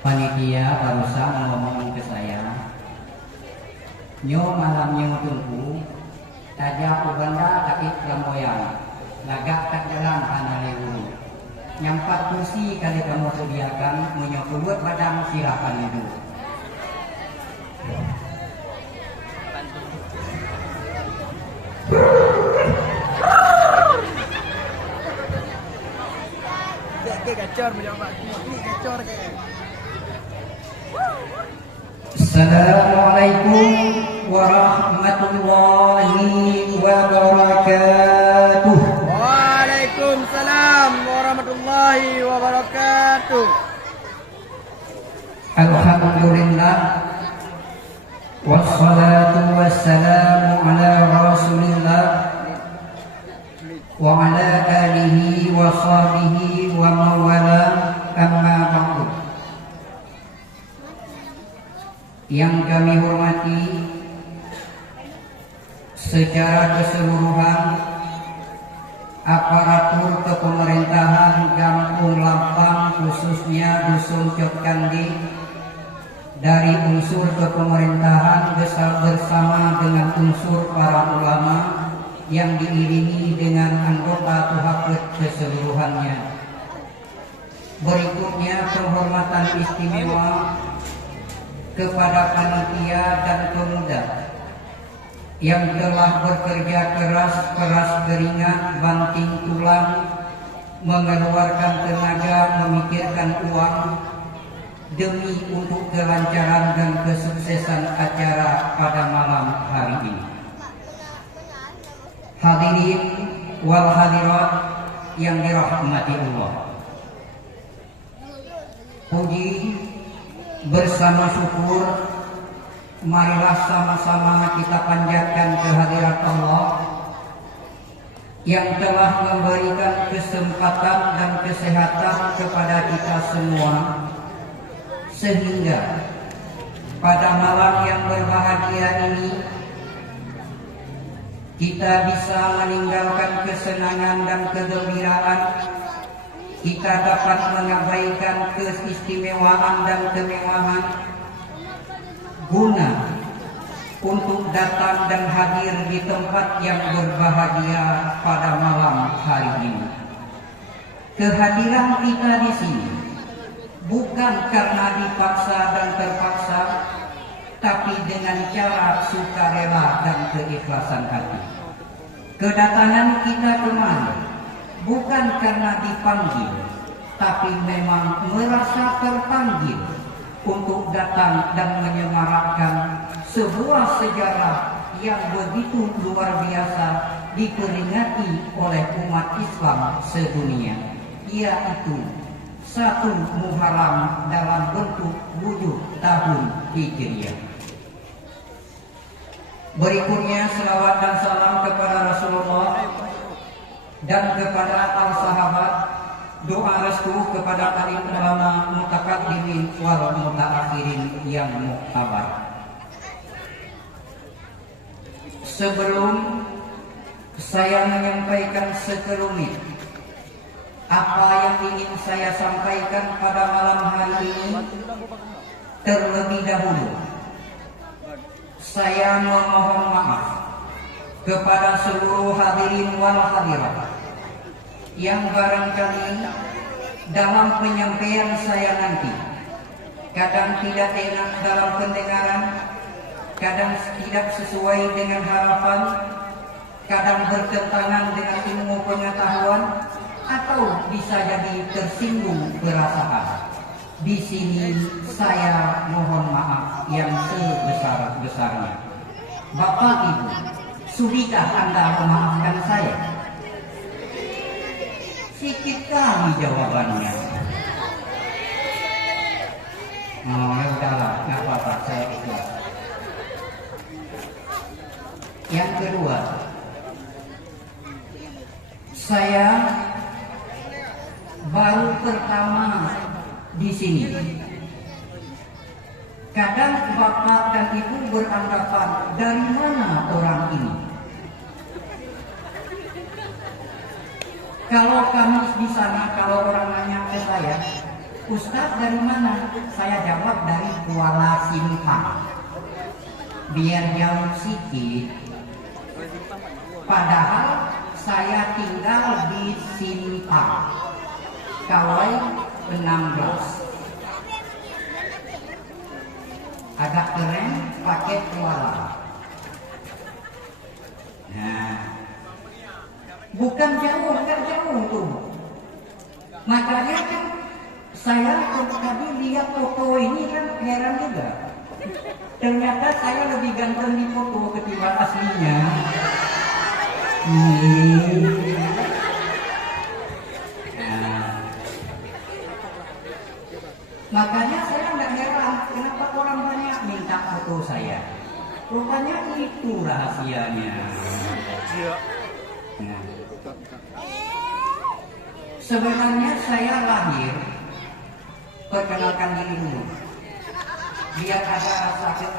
Panitia barusan ngomong ke saya, nyo malam nyo tunggu, tajak ubanda kakit lamboyan, lagak tak jalan tanah lewu. Nyampat kursi kali kamu sediakan, menyokuluat badan silakan itu. Assalamualaikum warahmatullahi wabarakatuh. Waalaikumsalam warahmatullahi wabarakatuh. Alhamdulillah, wassalatu wassalamu ala rasulillah wa ala alihi wa sahbihi wa mawala, amma ba'du. Yang kami hormati secara keseluruhan aparatur kepemerintahan Kampung Lampang, khususnya Dusun Cok Candi, dari unsur kepemerintahan bersama dengan unsur para ulama yang diiringi dengan anggota Tuhaket keseluruhannya. Berikutnya penghormatan istimewa kepada panitia dan pemuda yang telah bekerja keras keringat, banting tulang, mengeluarkan tenaga, memikirkan uang demi untuk kelancaran dan kesuksesan acara pada malam hari ini. Hadirin wal hadirat yang dirahmati Allah, puji bersama syukur marilah sama-sama kita panjatkan kehadirat Allah yang telah memberikan kesempatan dan kesehatan kepada kita semua, sehingga pada malam yang berbahagia ini kita bisa meninggalkan kesenangan dan kegembiraan. Kita dapat mengabaikan keistimewaan dan kemewahan guna untuk datang dan hadir di tempat yang berbahagia pada malam hari ini. Kehadiran kita di sini bukan karena dipaksa dan terpaksa, tapi dengan cara sukarela dan keikhlasan hati. Kedatangan kita kemari bukan karena dipanggil, tapi memang merasa terpanggil untuk datang dan menyemarakkan sebuah sejarah yang begitu luar biasa diperingati oleh umat Islam sedunia, yaitu 1 Muharram dalam bentuk wujud tahun Hijriah. Berikutnya selawat dan salam kepada Rasulullah dan kepada para sahabat, doa restu kepada alim ulama mutakaddimin wal mutaakhirin yang muktabar. Sebelum saya menyampaikan sekelumit apa yang ingin saya sampaikan pada malam hari ini, terlebih dahulu saya memohon maaf kepada seluruh hadirin wal hadirat yang barangkali dalam penyampaian saya nanti kadang tidak enak dalam pendengaran, kadang tidak sesuai dengan harapan, kadang bertentangan dengan ilmu pengetahuan, atau bisa jadi tersinggung perasaan. Di sini saya mohon maaf yang sebesar-besarnya. Bapak Ibu, sudahkah Anda memaafkan saya? Sikit kali jawabannya. Ya udahlah, nggak apa-apa, saya ikhlas. Yang kedua, saya baru pertama di sini. Kadang bapak dan ibu beranggapan, dari mana orang ini? Kalau kami di sana, kalau orang nanya ke saya, Ustadz dari mana? Saya jawab dari Kuala Simpang. Biar jauh sedikit. Padahal saya tinggal di Simpang, Kawai 16. Agak keren pakai Kuala. Nah, bukan jauh tuh. Makanya kan saya tadi lihat foto ini kan heran juga. Ternyata saya lebih ganteng di foto ketimbang aslinya. Nah, makanya saya nggak heran kenapa orang banyak minta foto saya. Rupanya itu rahasianya. Nah, sebenarnya saya lahir, perkenalkan diri dulu. Biar ada rasa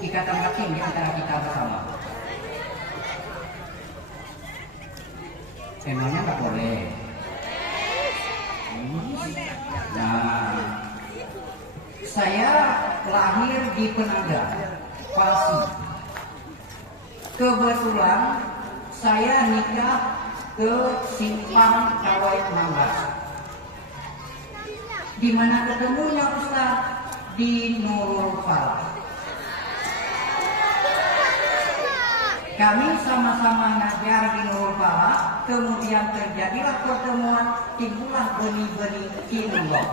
ikatan batin di antara kita bersama. Emangnya nggak boleh? Nah, saya lahir di Penaga, Pasi. Kebetulan saya nikah ke Simpang Kawai 16. Di mana ketemunya Ustaz? Di Nurul Falah. Kami sama-sama ngajar di Nurul Falah, kemudian terjadilah pertemuan, timbulah benih-benih cinlok.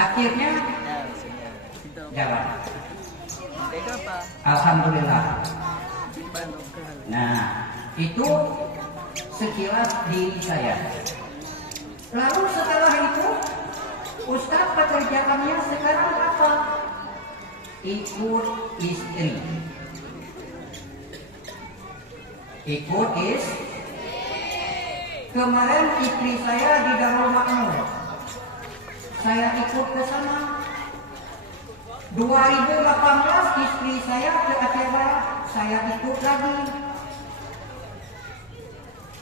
Akhirnya jalan. Alhamdulillah. Nah, itu sekilas diri saya. Lalu setelah itu, Ustaz pekerjaannya sekarang apa? Ikut istri. Kemarin istri saya di Darul Makmur. Saya ikut ke sana. 2018 istri saya ke acara, saya ikut lagi.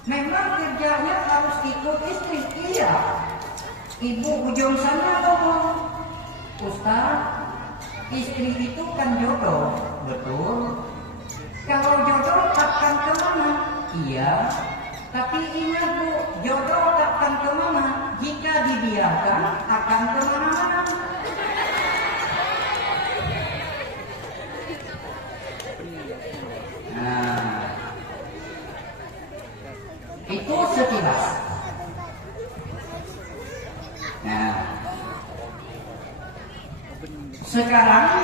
Memang kerjanya harus ikut istri, iya. Ibu ujung sana ngomong, Ustaz, istri itu kan jodoh, betul. Kalau jodoh takkan kemana? Iya. Tapi ingat Bu, jodoh takkan kemana? Jika dibiarkan akan kemana-mana. Nah, itu sekilas. Nah, sekarang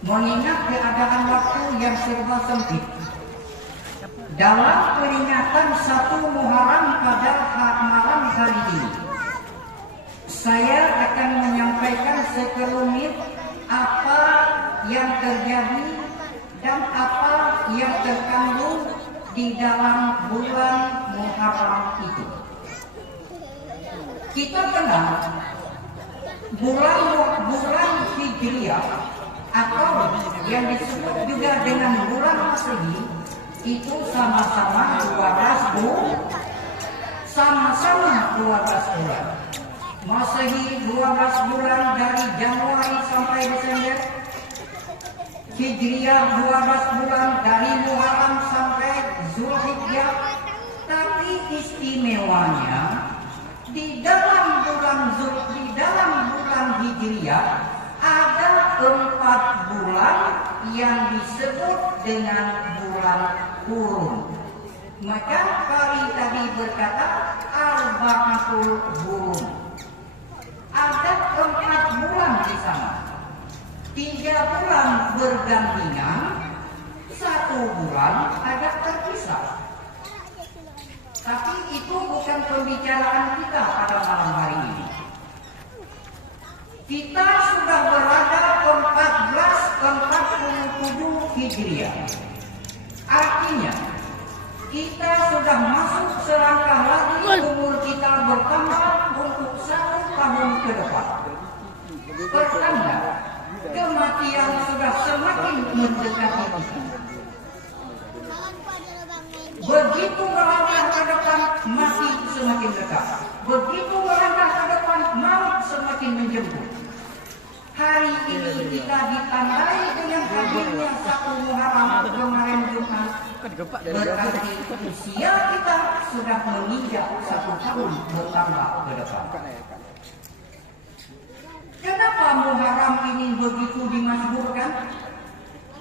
mengingat keadaan waktu yang serba sempit, dalam peringatan 1 Muharram pada malam hari ini, saya akan menyampaikan sekelumit apa yang terjadi dan apa yang terkandung di dalam bulan Muharram itu. Kita kenal bulan Hijriah atau yang disebut juga dengan bulan Masehi itu sama-sama 12 bulan. Masehi 12 bulan dari Januari sampai Desember. Hijriah 12 bulan dari Muharram sampai Zulhijjah. Tapi istimewanya di dalam bulan Hijriah ada 4 bulan yang disebut dengan bulan kurun. Maka kali tadi berkata arba'atul hurum. Ada 4 bulan di sana. 3 bulan bergantian, 1 bulan agak terpisah. Tapi itu bukan pembicaraan kita pada malam hari ini. Kita sudah berada 1447 Hijriah. Artinya kita sudah masuk selangkah lagi, umur kita bertambah untuk 1 tahun ke depan. pertanda kematian sudah semakin mendekati. Begitu melangkah ke depan, mati semakin dekat. Begitu melangkah ke depan, maut semakin menjemput. Hari ini kita ditandai dengan hadirnya 1 Muharram kemarin Jumat. Berarti usia kita sudah menginjak 1 tahun bertambah ke depan. Kenapa Muharram ini begitu dimasmurkan?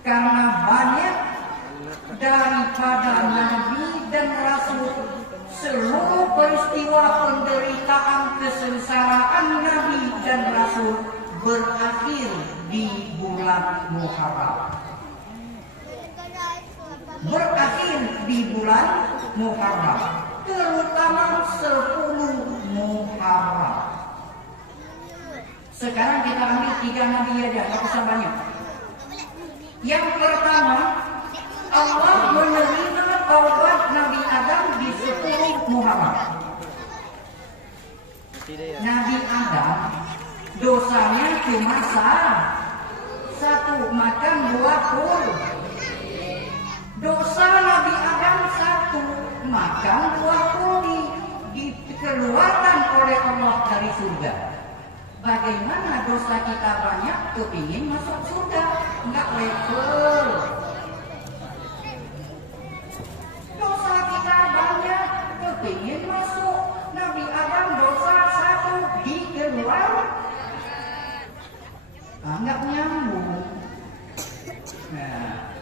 Karena banyak daripada Nabi dan Rasul, seluruh peristiwa penderitaan kesengsaraan Nabi dan Rasul berakhir di bulan Muharram. Berakhir di bulan Muharram, terutama 10 Muharram. Sekarang kita ambil 3 Nabi aja, nggak usah banyak. Yang pertama, Allah menerima taubat Nabi Adam di 10 Muharram. Nabi Adam dosanya cuma satu, makan buah kur. Dosa Nabi Adam 1, makan buah kur, dikeluarkan oleh Allah dari surga. Bagaimana dosa kita banyak kepingin masuk surga, nggak level. Dosa kita banyak kepingin masuk. Nabi Adam dosa 1 dikeluar, nggak nyambung. Nah,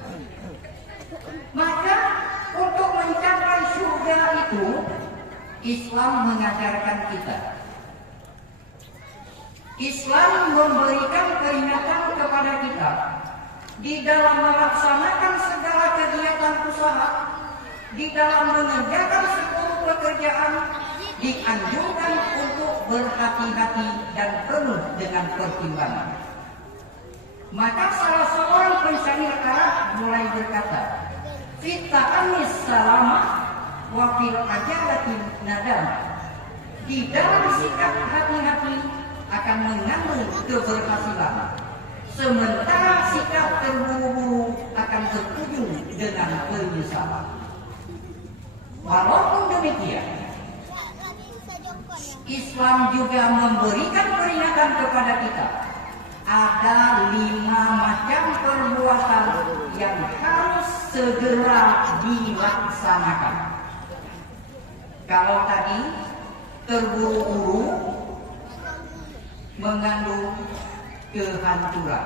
maka untuk mencapai surga itu Islam mengajarkan kita. Islam memberikan peringatan kepada kita di dalam melaksanakan segala kegiatan usaha, di dalam mengerjakan seluruh pekerjaan, dianjurkan untuk berhati-hati dan penuh dengan pertimbangan. Maka salah seorang penyair Arab mulai berkata, "Fita anis salama wa fil ajalatin nadam." Di dalam sikap hati-hati akan mengandung keberhasilan, sementara sikap terburu-buru akan berujung dengan penyesalan. Walaupun demikian, Islam juga memberikan peringatan kepada kita. Ada 5 macam perbuatan yang harus segera dilaksanakan. Kalau tadi terburu-buru mengandung kehancuran,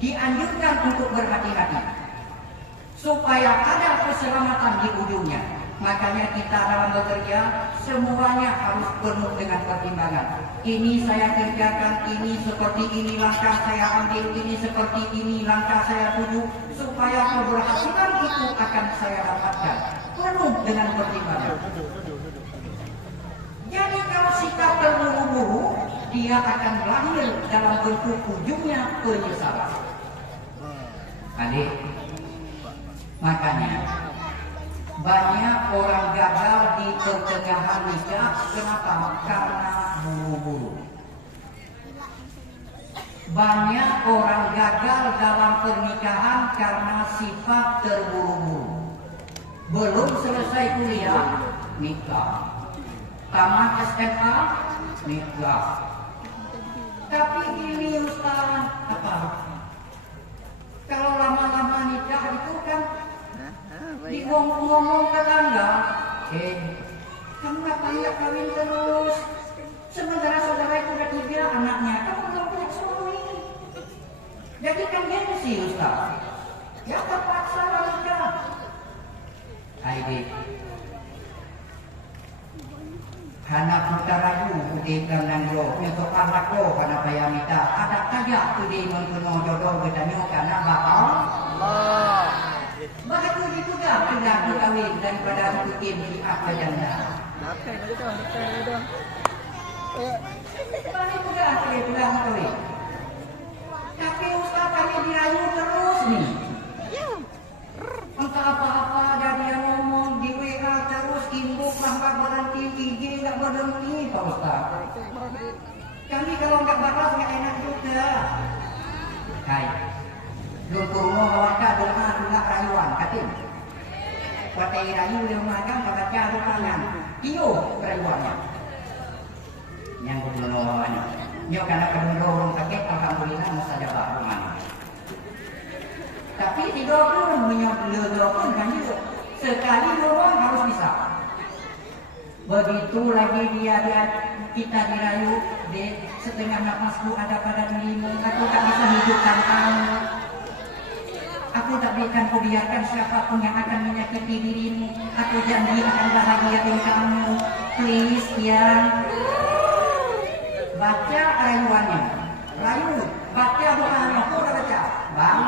dianjurkan untuk berhati-hati supaya ada keselamatan di ujungnya. Makanya kita dalam bekerja semuanya harus penuh dengan pertimbangan. Ini saya kerjakan, ini seperti ini langkah saya ambil, ini seperti ini langkah saya tuju, supaya keberhasilan itu akan saya dapatkan. Penuh dengan pertimbangan. Jadi kalau sikap terburu-buru, dia akan lahir dalam bentuk ujungnya penyesalan. Adik, makanya banyak orang gagal di pertengahan nikah. Kenapa? Karena buru-buru. Banyak orang gagal dalam pernikahan karena sifat terburu-buru. Belum selesai kuliah, nikah. Tamat SMA, nikah. Tapi ini Ustaz, apa? Kalau lama-lama nikah itu kan ngomong tetangga, kamu ngapain nggak kawin terus? Sementara saudara itu udah 3 anaknya, kamu belum punya suami. Jadi kan gengsi Ustaz. Ya terpaksa nikah. Adik, anak putarayu udah bilang lo, untuk anak lo karena bayar minta, ada saja udah mengkono jodoh bertanya karena bakal. Begitu juga pindah berkawin daripada ikutin di apa janda. Begitu juga pindah berkawin. Tapi Ustaz kami dirayu terus nih. Entah apa-apa ada dia ngomong di WA terus, inbox nggak berhenti, IG nggak berhenti, Pak Ustaz. Kami kalau nggak balas nggak rayu dia makan baca ruangan. Iyo rayuannya. Yang menolongnya. Nyo karena kedua pakai alhamdulillah mustajabah rumahnya. Tapi tiga pun menyodor pun kan juga. Sekali doang harus bisa. Begitu lagi kita dirayu di setengah nafasku ada pada dirimu. Aku tak bisa hidupkan kamu. Aku tak berikan kau biarkan siapapun yang akan menyakiti dirimu. Aku janji akan bahagiain kamu. Please ya. Baca rayuannya. Rayu. Baca doanya. Aku udah baca. Bang.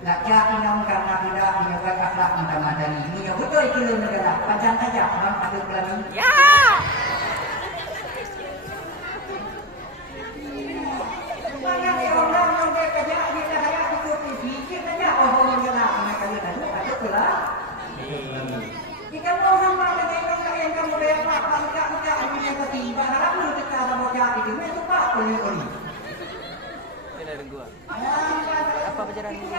Baca inam karena tidak menjaga akhlak madani. Ini betul itu negara. Panjang saja. Bang aduk lagi. Ya. Banyak orang yang kerja di daerah itu pikir saja oh menjelah mereka itu aduk pula. Jika orang pada mereka yang kamu dapat angkat ini yang ketiba harap menurut cara baca itu itu pak oli. Apa pelajaran ini?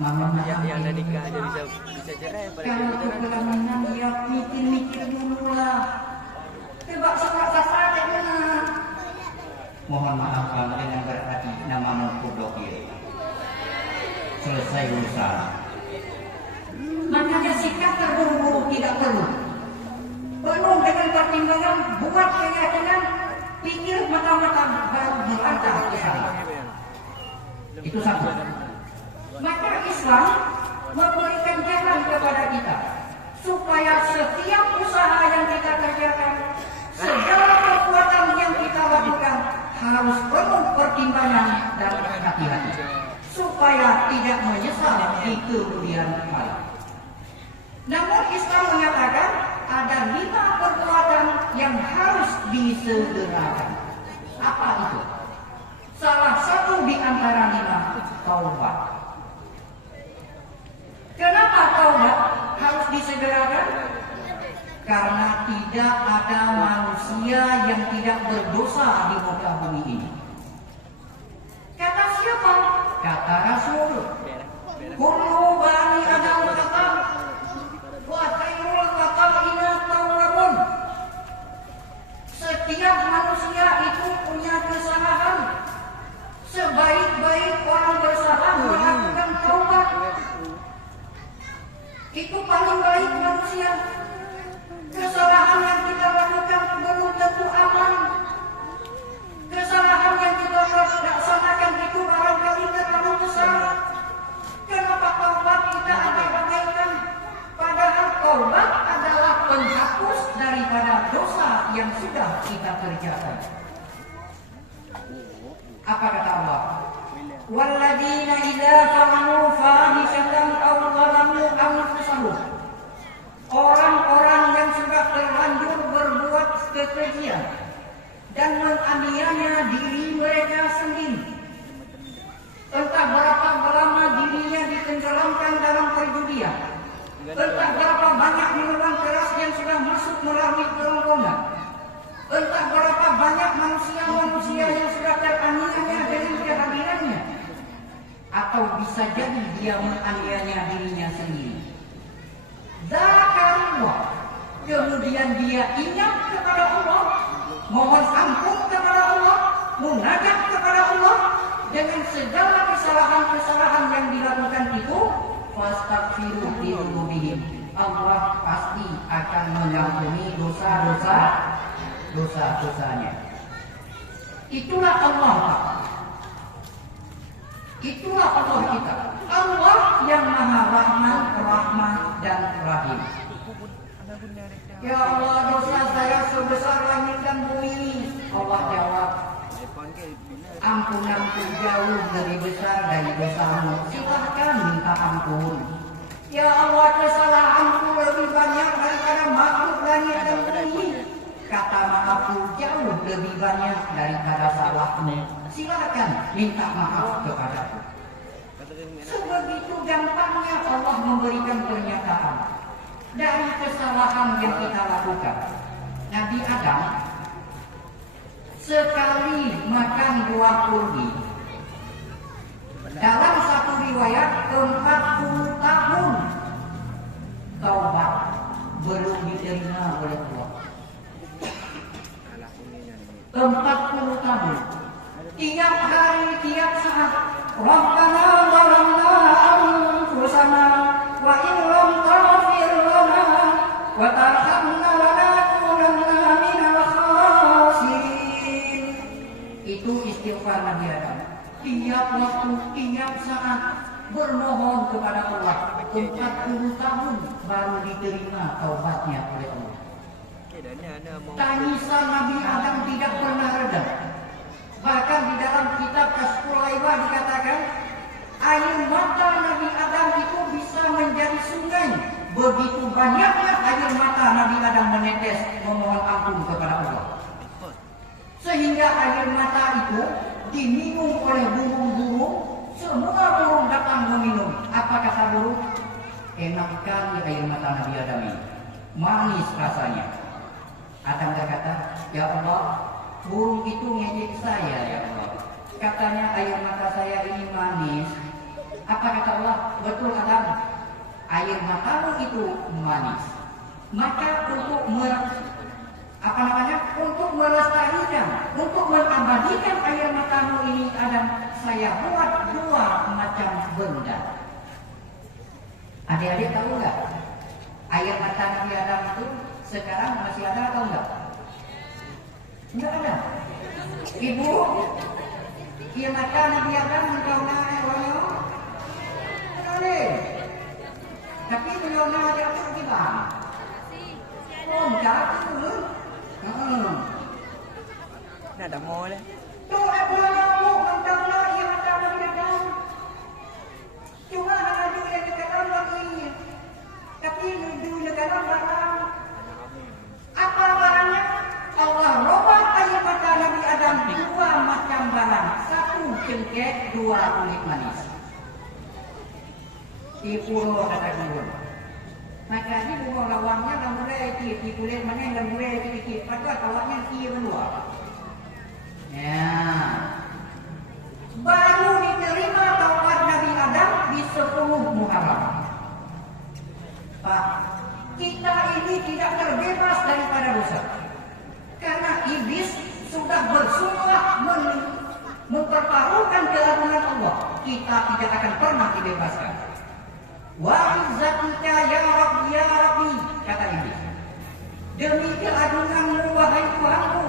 Mama Yang ada nikah aja bisa cerai pada kalau kepelaminan dia mikir dulu lah. Coba sasar aja. Mohon maaf kalau dengan berarti namamu kudokir. Selesai urusan. Makanya sikap terburu-buru tidak perlu. Penuh dengan pertimbangan, buat keyakinan, pikir matang-matang baru melangkah ke sana. Itu satu. Maka Islam memberikan jalan kepada kita supaya setiap usaha yang kita kerjakan, segala perbuatan yang kita lakukan harus penuh pertimbangan dan hati-hati supaya tidak menyesal di kemudian hari. Namun Islam mengatakan ada 5 perbuatan yang harus disegerakan. Apa itu? Salah satu di antara 5 taubat. Kenapa taubat harus disegerakan? Karena tidak ada manusia yang tidak berdosa di muka bumi ini. Kata siapa? Kata Rasul. Kullu bani Adam kata wa khairul qata'ina tawwabun. Setiap manusia itu punya kesalahan. Sebaik-baik orang bersalah melakukan taubat. Itu paling baik manusia. Kesalahan yang kita lakukan belum tentu aman. Kesalahan yang kita laksanakan itu barangkali terlalu besar. Kenapa taubat kita ada abaikan? Padahal taubat adalah penghapus daripada dosa yang sudah kita kerjakan. Apa kata Allah? Walladzina idza fa'alu fahishatan aw zalamu anfusahum. Orang-orang yang sudah terlanjur berbuat kekejian dan menganiaya diri mereka sendiri. Entah berapa lama dirinya ditenggelamkan dalam perjudian. Entah berapa banyak minuman keras yang sudah masuk melalui kerongkongan. Entah berapa banyak manusia-manusia yang sudah teraniaya dengan kehadirannya. Atau bisa jadi dia menganiaya dirinya sendiri. Zakarullah. Kemudian dia ingat kepada Allah, mohon ampun kepada Allah, munajat kepada Allah dengan segala kesalahan-kesalahan yang dilakukan itu, fastaghfiru dzunubihim. Allah pasti akan mengampuni dosa-dosanya. Itulah Allah. Itulah Allah kita. Allah yang Maha Rahman dan Rahim. Ya Allah, dosa saya sebesar langit dan bumi. Allah jawab, ampunanku jauh lebih besar dari dosamu. Silahkan minta ampun. Ya Allah, kesalahanku lebih banyak daripada makhluk langit dan bumi. Kata maafku jauh lebih banyak daripada salahmu. Silakan minta maaf kepadaku. Sebegitu gampangnya Allah memberikan pernyataan dari kesalahan yang kita lakukan. Nabi Adam sekali makan buah kurdi, dalam satu riwayat 40 tahun tiap hari, tiap saat. Rabbana zalamna anfusana wa in lam taghfir lana wa tarhamna lanakunanna minal khasirin. Itu istighfar Nabi Adam. Tiap waktu, tiap saat bermohon kepada Allah. 40 tahun baru diterima taubatnya oleh Allah. Tangisan Nabi Adam tidak pernah reda. Bahkan di dalam kitab Kasyful Laibah dikatakan air mata Nabi Adam itu bisa menjadi sungai. Begitu banyaknya air mata Nabi Adam menetes memohon ampun kepada Allah. Sehingga air mata itu diminum oleh burung-burung. Semua burung datang meminum. Apa kata burung? Enak sekali air mata Nabi Adam ini. Manis rasanya. Adam berkata, ya Allah, burung itu ngejek saya ya Allah. Katanya air mata saya ini manis. Apa kata Allah? Betul Adam, air matamu itu manis. Maka untuk untuk melestarikan, untuk mengabadikan air matamu ini Adam, saya buat 2 macam benda. Adik-adik tahu nggak? Air mata Nabi Adam itu sekarang masih ada atau enggak? Enggak ada. Ibu, ia mata Nabi Adam engkau naik walau? Boleh. Tapi beliau naik apa gimana? Oh, jatuh. Nah, ada mau lah. Tuh, aku mau mencapai ia mata Nabi Adam. Cuma ada yang dikatakan lagi. Tapi di negara barang. Apa barangnya? Allah robah air mata Nabi Adam 2 macam barang. 1 cengkeh, 2 kulit manis. Di pulau kata gurun. Maka di pulau lawangnya lamure di kulit mana yang lamure sedikit. Padahal kawatnya berdua. Ya. Baru diterima taubat Nabi Adam di 10 Muharram. Pak, kita ini tidak terbebas daripada dosa. Karena iblis sudah bersumpah mempertaruhkan keagungan Allah. Kita tidak akan pernah dibebaskan. Wa izzatika ya Rabbi, kata iblis. Demi keagunganmu wahai Tuhanku,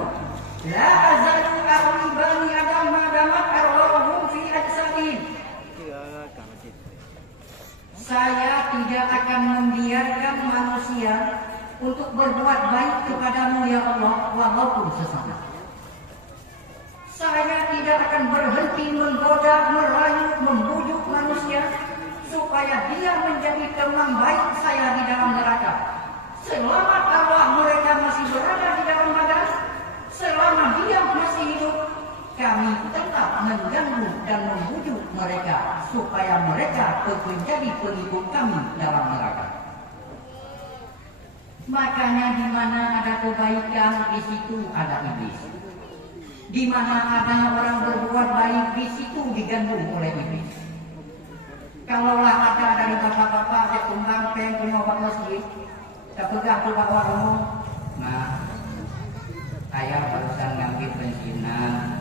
la azalu ahli bani Adam madamat arwahum fi ajsadihim. Saya tidak akan membiarkan manusia untuk berbuat baik kepadamu ya Allah walaupun sesama. Saya tidak akan berhenti menggoda, merayu, membujuk manusia supaya dia menjadi teman baik saya di dalam neraka. Selama arwah mereka masih berada di dalam badan, selama dia masih hidup, kami tetap mengganggu dan membujuk mereka supaya mereka menjadi pengikut kami dalam neraka. Makanya di mana ada kebaikan, di situ ada iblis. Di mana ada orang berbuat baik, di situ diganggu oleh iblis. Kalaulah ada dari bapak-bapak yang tumbang peng punya obat masjid, kita pegang ke bawah rumah. Nah, saya barusan ngambil pensiunan.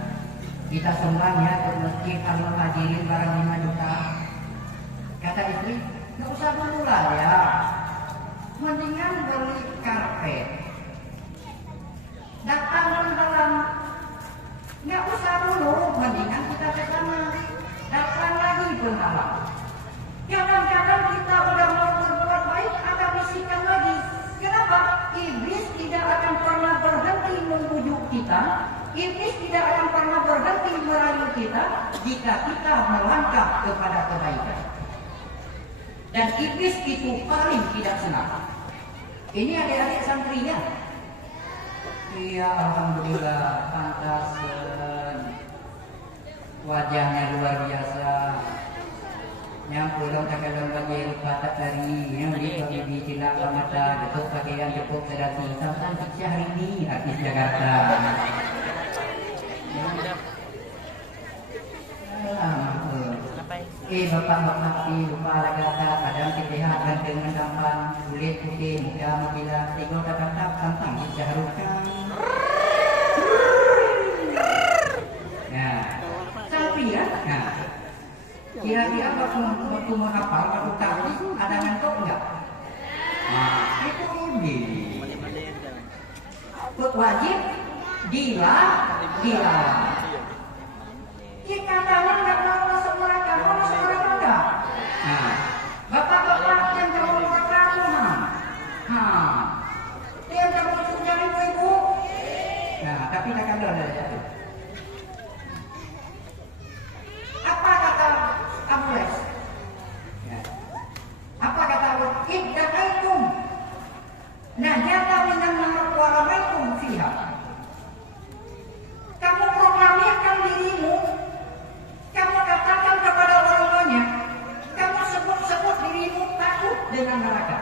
Kita semuanya ke masjid kalau hadirin barang 5 juta. Kata istri, nggak usah dulu lah ya. Mendingan beli karpet. Datang malam. Nggak usah dulu, mendingan kita ke sana. Datang lagi bermalam. Kadang-kadang kita udah mau berbuat baik, ada bisikan lagi. Kenapa? Iblis tidak akan pernah berhenti membujuk kita. Iblis tidak akan pernah berhenti merayu kita jika kita melangkah kepada kebaikan. Dan iblis itu paling tidak senang. Ini adik-adik santrinya. Iya, alhamdulillah, pantasan. Wajahnya luar biasa. Yang pulang kakalang bagi patat dari yang di Cina mata detuk pakaian detuk sedati sampai hari ini artis Jakarta. Bapak-bapak lupa kata kadang terlihat ganteng tampan kulit putih muka mengkilat tengok tetap tantang Syahrukh Khan. Nah, kira-kira waktu mau hafal, waktu tadi ada ngantuk enggak? Nah, itu ini. Wajib dilawan. Jika kalian nggak mau masuk neraka, mau masuk neraka enggak? Nah, bapak-bapak yang mau neraka dia yang mau surga ibu-ibu. Nah, tapi takkan ada jatuh. Apa kata Abu Les? Ya. Apa kata Abu? Idda'aitum najata minan nar wa ramaitum fiha. Kamu proklamirkan dirimu, kamu katakan kepada orang banyak, kamu sebut-sebut dirimu takut dengan neraka.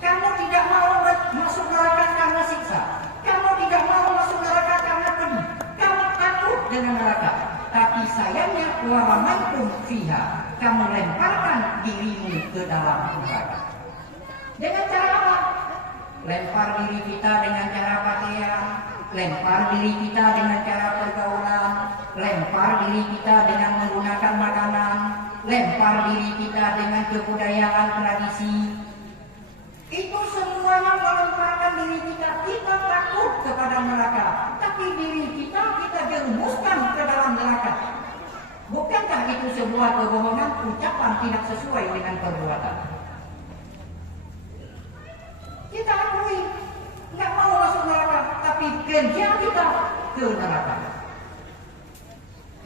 Kamu tidak mau masuk neraka karena siksa. Kamu tidak mau masuk neraka karena pedih. Kamu takut dengan neraka. Tapi sayangnya waramaitum fiha, kamu lemparkan dirimu ke dalam neraka. Dengan cara apa? Lempar diri kita dengan cara pakaian, lempar diri kita dengan cara pergaulan, lempar diri kita dengan menggunakan makanan, lempar diri kita dengan kebudayaan tradisi. Itu semuanya melemparkan diri kita. Kita takut kepada neraka, tapi diri kita jerumuskan ke dalam neraka. Bukankah itu sebuah kebohongan, ucapan tidak sesuai dengan perbuatan? Kita akui nggak mau masuk neraka, tapi kerja kita ke neraka.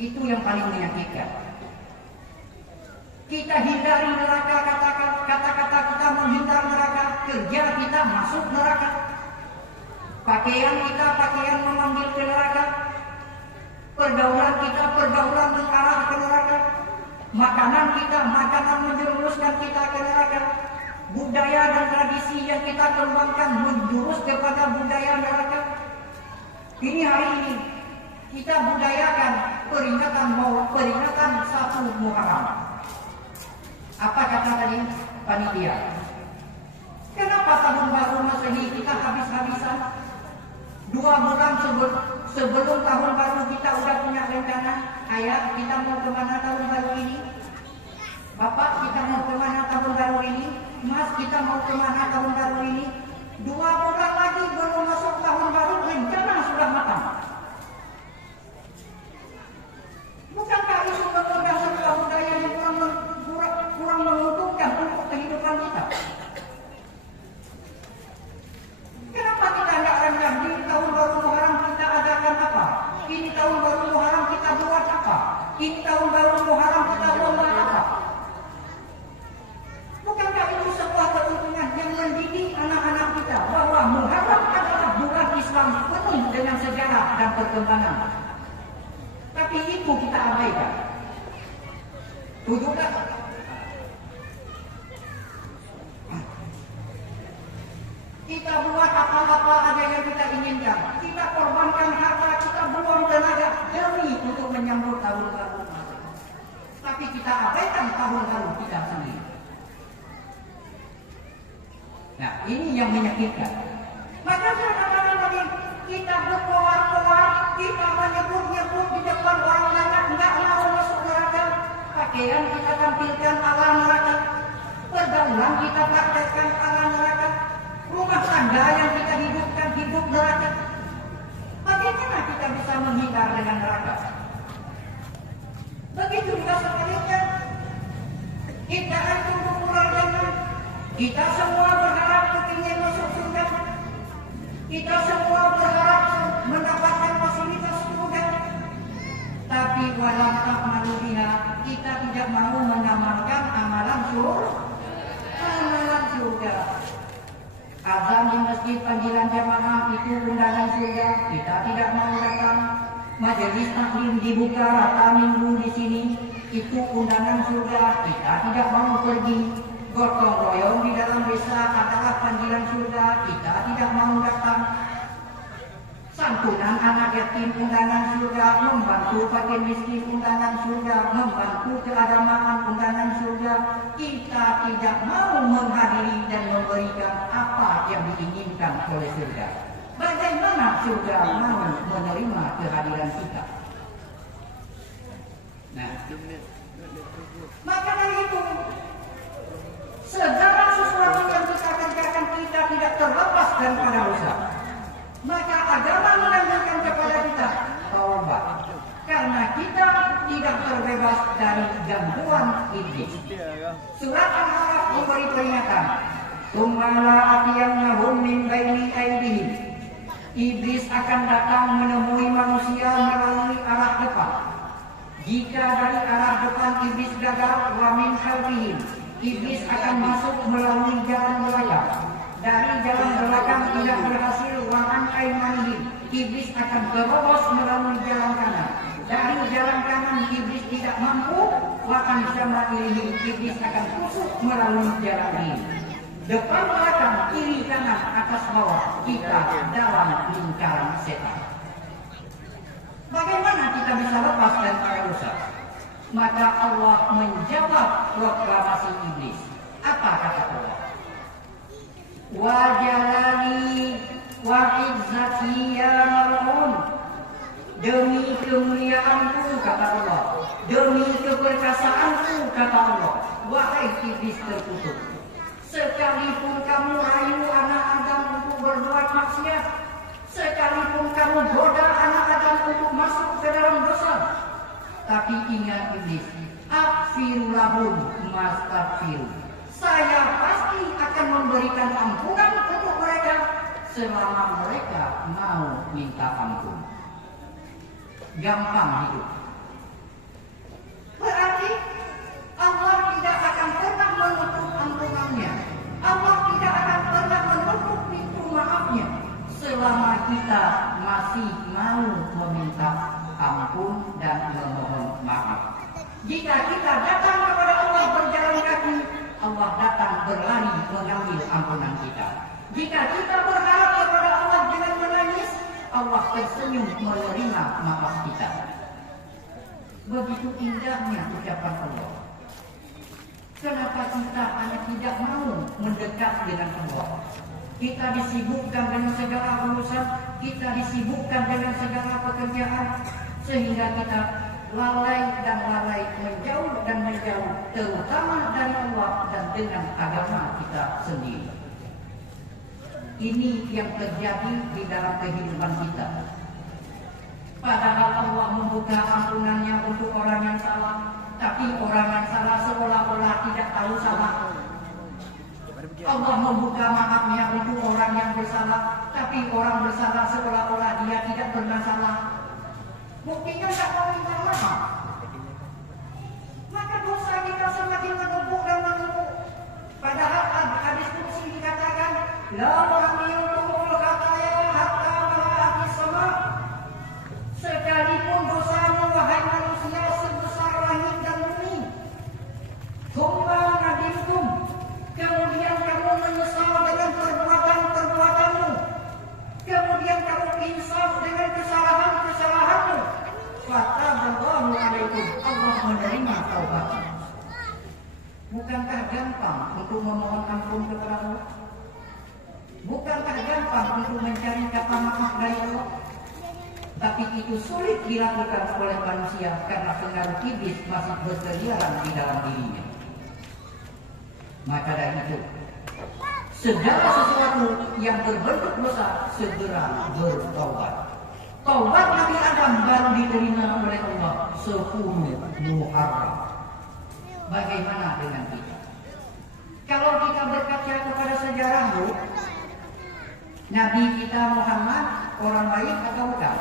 Itu yang paling menyakitkan. Kita hindari neraka, kata-kata kita menghindar neraka, kerja kita masuk neraka. Pakaian kita pakaian memanggil ke neraka. Pergaulan kita pergaulan mengarah ke neraka. Makanan kita makanan menjerumuskan kita ke neraka. Budaya dan tradisi yang kita kembangkan menjurus kepada budaya neraka. Ini hari ini kita budayakan peringatan 1 Muharram. Apa kata tadi panitia? Kenapa tahun baru Masehi kita habis-habisan? 2 bulan sebelum tahun baru kita udah punya rencana. Ayah, kita mau kemana tahun baru ini? Bapak, kita mau kemana tahun baru ini? Mas, kita mau kemana tahun baru ini? 2 bulan lagi belum masuk tahun baru, rencana sudah matang. Bukankah itu mengundang sebuah budaya yang kurang menguntungkan untuk kehidupan kita? Kenapa kita tidak rendah di tahun baru Muharram kita adakan apa? Ini tahun baru Muharram kita buat apa? Ini tahun baru Muharram kita lomba apa? Bukankah itu sebuah keuntungan yang mendidik anak-anak kita bahwa Muharram adalah bulan Islam penuh dengan sejarah dan perkembangan? Tapi itu kita abaikan. Tujuhlah. Kita buat apa-apa aja yang kita inginkan. Kita korbankan harta, kita buang tenaga demi untuk menyambut tahun baru. Tapi kita abaikan tahun baru kita sendiri. Nah, ini yang menyakitkan. Maka saya katakan tadi, kita berkoar-koar, kita menyebut-nyebut di depan orang banyak, enggak mau masuk neraka. Pakaian kita tampilkan ala neraka. Pergaulan kita praktekkan ala neraka. Rumah tangga yang kita hidupkan hidup neraka. Bagaimana kita bisa menghindar dengan neraka? Begitu juga sebaliknya. Kita akan mengurangi. Kita semua berharap ingin masuk surga. Kita semua berharap mendapatkan fasilitas surga. Tapi walau tak malunya, kita tidak mau mengamalkan amalan surga. Azan di masjid panggilan jamaah itu undangan surga, kita tidak mau datang. Majelis taklim dibuka rata minggu di sini, itu undangan surga, kita tidak mau pergi. Gotong royong di dalam desa adalah panggilan surga, kita tidak mau datang. Santunan anak yatim undangan surga, membantu fakir miskin undangan surga, membantu keagamaan undangan surga. Kita tidak mau menghadiri dan memberikan apa yang diinginkan oleh surga. Bagaimana surga mau menerima kehadiran kita? Nah, Maka dari itu, segala sesuatu yang kita kerjakan kita tidak terlepas daripada dosa. Maka agama menanyakan kepada kita taubat, karena kita tidak terbebas dari gangguan iblis. Surat Al-Araf memberi peringatan, "Tsumma atiyannahum min baini aydihim." Iblis akan datang menemui manusia melalui arah depan. Jika dari arah depan iblis gagal, wa min khalfihim, iblis akan masuk melalui jalan belakang. Dari jalan belakang tidak berhasil, wa an aymanihim, iblis akan terobos melalui jalan kanan. Dari jalan kanan iblis tidak mampu, wa an syama'ilihim, iblis akan tusuk melalui jalan ini. Depan belakang, kiri kanan, atas bawah, kita dalam lingkaran setan. Bagaimana kita bisa lepas dari para dosa? Maka Allah menjawab proklamasi iblis. Apa kata Allah? Wa jalali wa izzati ya mal'un. Demi kemuliaanku, kata Allah, demi keperkasaanku, kata Allah, wahai iblis terkutuk, sekalipun kamu rayu anak Adam untuk berbuat maksiat, sekalipun kamu goda anak Adam untuk masuk ke dalam dosa, tapi ingat iblis, aghfiru lahum mastaghfiru, saya pasti akan memberikan ampunan untuk mereka selama mereka mau minta ampun. Gampang hidup. Berarti Allah tidak akan pernah menutup ampunannya. Allah tidak akan pernah menutup pintu maafnya selama kita masih mau meminta ampun dan memohon maaf. Jika kita datang kepada Allah berjalan kaki, Allah datang berlari mengambil ampunan kita. Jika kita berharap kepada Allah dengan menangis, Allah tersenyum menerima maaf kita. Begitu indahnya ucapan Allah. Kenapa kita hanya tidak mau mendekat dengan Allah? Kita disibukkan dengan segala urusan, kita disibukkan dengan segala pekerjaan, sehingga kita lalai dan lalai menjauh dan menjauh, terutama dari Allah dan dengan agama kita sendiri. Ini yang terjadi di dalam kehidupan kita. Padahal Allah membuka ampunannya untuk orang yang salah, tapi orang yang salah seolah-olah tidak tahu salah. Allah membuka maafnya untuk orang yang bersalah, tapi orang bersalah seolah-olah dia tidak pernah salah. Buktinya tak mau minta maaf. Maka dosa kita semakin menumpuk dan menumpuk. Padahal hadis qudsi dikatakan, la yahmiluhul khataya hatta mala'atis sama. Sekalipun dosamu wahai manusia sebesar langit dan bumi, tsumma nadimtum, kemudian kamu menyesal dengan perbuatan-perbuatanmu, kemudian kamu insaf dengan kesalahan-kesalahanmu, fataballahu alaikum, Allah menerima taubatmu. Bukankah gampang untuk memohon ampun kepada Allah? Bukankah gampang untuk mencari kata maaf dari Allah? Tapi itu sulit dilakukan oleh manusia karena pengaruh iblis masih berkeliaran di dalam dirinya. Maka dari itu, segala sesuatu yang berbentuk dosa segera bertaubat. Taubat Nabi Adam baru diterima oleh Allah 10 Muharram. Bagaimana dengan kita? Kalau kita berkaca kepada sejarah, Nabi kita Muhammad orang baik atau bukan?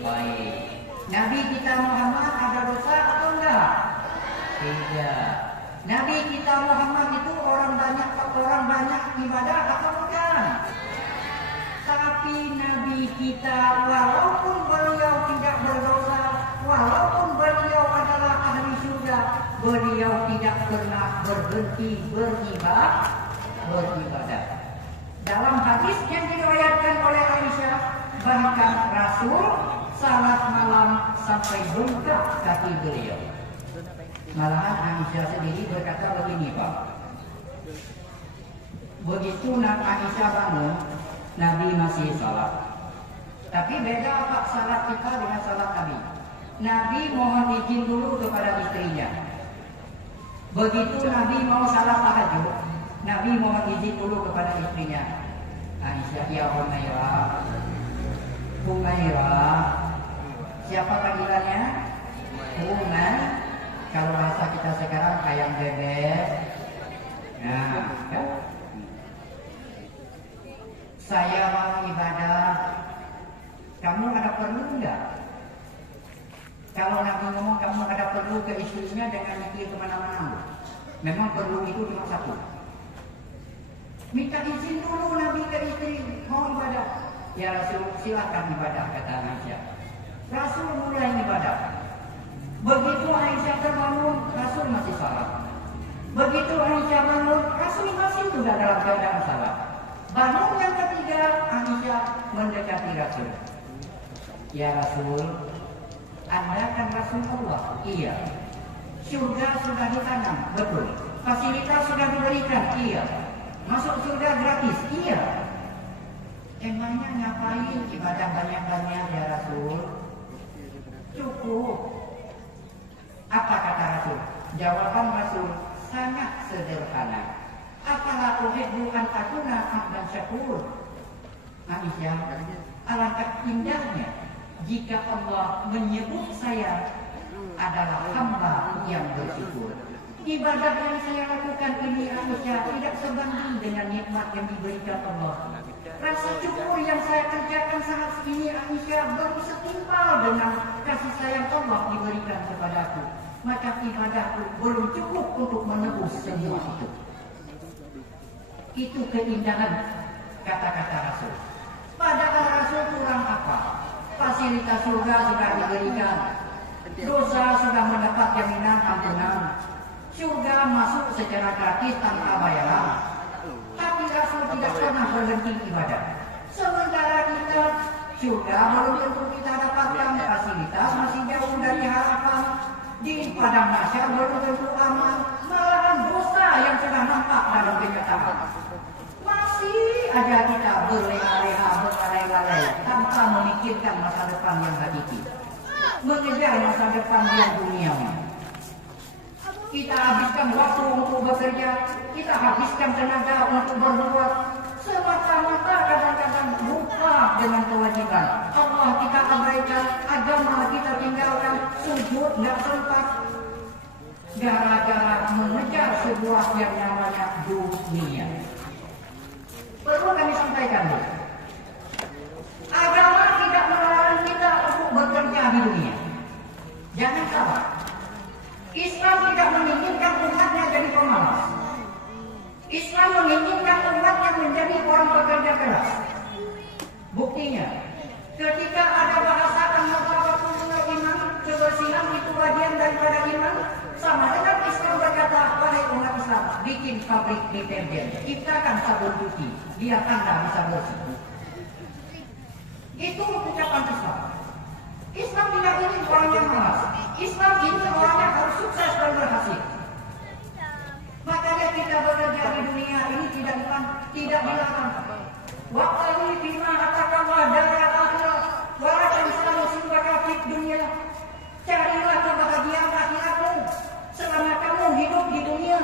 Baik. Nabi kita Muhammad ada dosa atau enggak? Tidak. Nabi kita Muhammad itu orang banyak ibadah atau bukan? Tapi Nabi kita walaupun beliau tidak berdosa, walaupun beliau adalah ahli surga, beliau tidak pernah berhenti beribadah. Dalam hadis yang diriwayatkan oleh Aisyah, bahkan Rasul salat malam sampai bengkak kaki beliau. Malahan Aisyah sendiri berkata begini, Pak. Begitu Aisyah bangun, Nabi masih salat. Tapi beda Pak salat kita dengan salat Nabi. Nabi mohon izin dulu kepada istrinya. Begitu Nabi mau salat tahajud, Nabi mohon izin dulu kepada istrinya. Aisyah, ya Humairah. Siapa panggilannya? Humay. Kalau bahasa kita sekarang ayam bebek. Nah, kan? Saya mau ibadah. Kamu ada perlu enggak? Kalau Nabi ngomong kamu ada perlu ke istrinya dengan mikir kemana-mana. Memang perlu itu cuma satu. Minta izin dulu Nabi ke istri mau ibadah. Ya Rasul, silakan ibadah, kata Aisyah. Rasul mulai ibadah. Begitu Aisyah terbangun, Rasul masih salat. Begitu Aisyah bangun, Rasul masih sudah dalam keadaan salat. Bangun yang ketiga, Aisyah mendekati Rasul. Ya Rasul, Anda kan Rasul Allah. Iya. Surga sudah ditanam, betul. Fasilitas sudah diberikan, iya. Masuk surga gratis, iya. Emangnya ngapain ibadah banyak-banyak ya Rasul? Cukup. Apa kata Rasul? Jawaban Rasul sangat sederhana. Apalah uhibbu an akuna abdan syakur. Aisyah, alangkah indahnya jika Allah menyebut saya adalah hamba yang bersyukur. Ibadah yang saya lakukan ini Aisyah tidak sebanding dengan nikmat yang diberikan Allah. Rasa syukur yang saya kerjakan saat ini Aisyah baru setimpal dengan kasih sayang Allah diberikan kepadaku. Maka ibadahku belum cukup untuk menebus semua itu. Itu keindahan kata-kata Rasul. Padahal Rasul kurang apa? Fasilitas surga sudah diberikan. Dosa sudah mendapat jaminan ampunan. Surga masuk secara gratis tanpa bayaran. Tapi Rasul tidak pernah berhenti ibadah. Sementara kita surga belum tentu kita dapatkan, fasilitas masih jauh dari harapan. Di padang mahsyar belum tentu aman, malahan dosa yang sudah nampak dalam kenyataan. Masih aja kita berleha-leha, berlalai-lalai tanpa memikirkan masa depan yang hakiki. Mengejar masa depan yang duniawi. Kita habiskan waktu untuk bekerja, kita habiskan tenaga untuk berbuat, semata-mata kadang-kadang lupa dengan kewajiban. Allah kita abaikan, agama kita tinggalkan, sujud nggak sempat, gara-gara mengejar sebuah yang namanya dunia. Perlu kami sampaikan, agama tidak melarang kita untuk bekerja di dunia. Jangan salah. Islam tidak menginginkan umatnya jadi pemalas. Islam menginginkan umatnya menjadi orang pekerja keras. Buktinya, ketika ada bahasa an-nadhafatul iman, kebersihan itu bagian daripada iman, sama dengan Islam berkata, wahai umat Islam, bikin pabrik deterjen, ciptakan sabun cuci, biar Anda bisa bersih. Itu ucapan Islam. Islam tidak ingin orang yang malas. Islam ingin orang yang harus sukses dan berhasil. Makanya kita bekerja di dunia ini tidak dilarang. Waqali bima atakallah dari akhirat, wa tansalu subhaka fid dunya. Carilah kebahagiaan akhiratmu selama kamu hidup di dunia,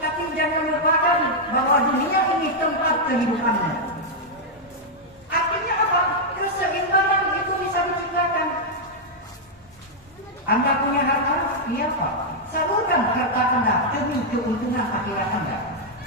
tapi jangan lupakan bahwa dunia ini tempat kehidupanmu. Artinya apa? Keseimbangan itu bisa diciptakan. Anda punya harta, iya Pak. Salurkan harta Anda demi keuntungan akhirat Anda.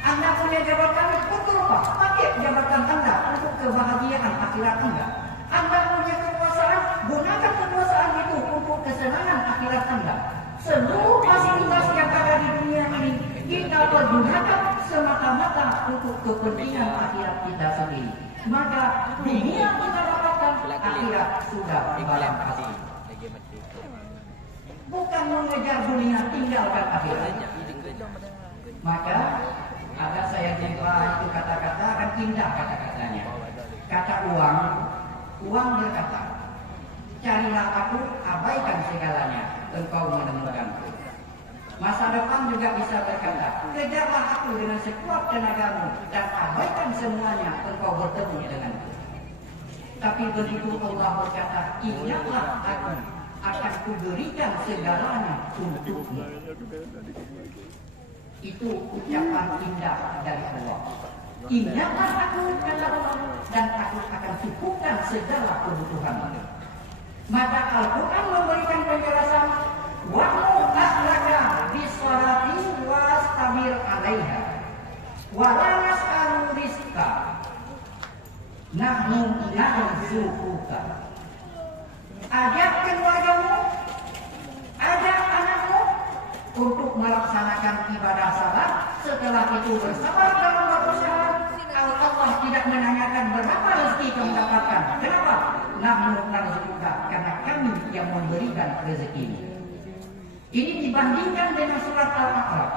Anda punya jabatan, betul Pak. Pakai jabatan Anda untuk kebahagiaan akhirat Anda. Anda punya kekuasaan, gunakan kekuasaan itu untuk kesenangan akhirat Anda. Seluruh fasilitas yang ada di dunia ini kita pergunakan semata-mata untuk kepentingan akhirat kita sendiri. Maka dunia kita dapatkan, akhirat sudah di dalam hati. Bukan mengejar dunia, tinggalkan akhirat. Maka ada saya jumpa itu kata-kata akan indah kata-katanya. Kata uang berkata, carilah aku, abaikan segalanya, engkau menemukanku. Masa depan juga bisa berkata, kejarlah aku dengan sekuat tenagamu dan abaikan semuanya, engkau bertemu denganku. Tapi begitu Allah berkata, ingatlah aku, akan kuberikan segalanya untukmu. Itu ucapan indah dari Allah. Indahlah aku, kata Allah, dan aku akan cukupkan segala kebutuhanmu. Maka Al-Quran memberikan penjelasan, wa'mu ahlaka bisolati wastamir alaiha wa la nas'alu rizqa nahnu narzuquka. Ajak keluargamu, ajak anakmu untuk melaksanakan ibadah salat. Setelah itu bersabar dalam berusaha. Allah tidak menanyakan berapa rezeki kamu dapatkan. Kenapa? Nahnu narzuquka, karena kami yang memberikan rezeki. Ini dibandingkan dengan surat Al-A'raf.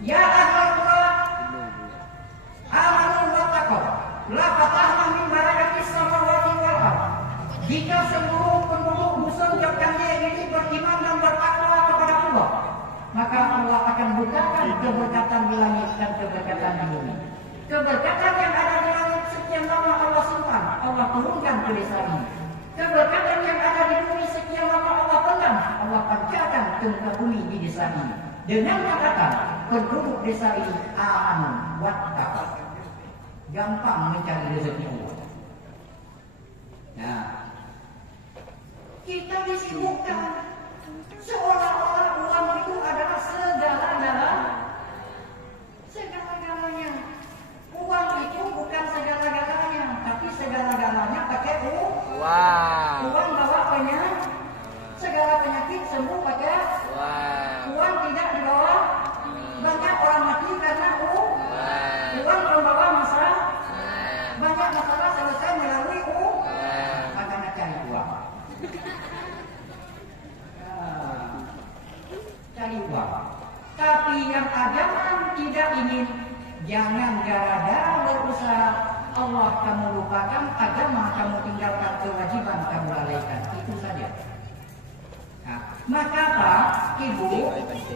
Ya ahlal qura amanu wattaqu la fatahna min barakatis samawati wal ardh. Jika seluruh penduduk dusun Jogja ini beriman dan bertakwa kepada Allah, maka Allah akan bukakan keberkatan di langit dan keberkatan di bumi. Keberkatan yang ada di langit sekian lama Allah simpan, Allah turunkan ke desa ini. Keberkatan yang ada di bumi sekian lama Allah pendam, Allah pancarkan ke muka bumi di desa ini. Dengan catatan penduduk desa ini amanu wattaqu, gampang mencari rezeki Allah. Nah, kita disibukkan seolah-olah uang itu adalah segala-galanya. Uang itu bukan segala-galanya, tapi segala-galanya pakai uang. Wow. Uang bawa segala penyakit sembuh pakai uang, tidak dibawa. Banyak orang mati karena uang. Uang membawa masalah. Banyak masalah selesai melalui uang. Makanya cari uang. Cari uang. Tapi yang agama tidak ingin, jangan gara-gara berusaha Allah kamu lupakan, agama kamu tinggalkan, kewajiban kamu lalaikan. Itu saja. Nah, maka apa? Ibu,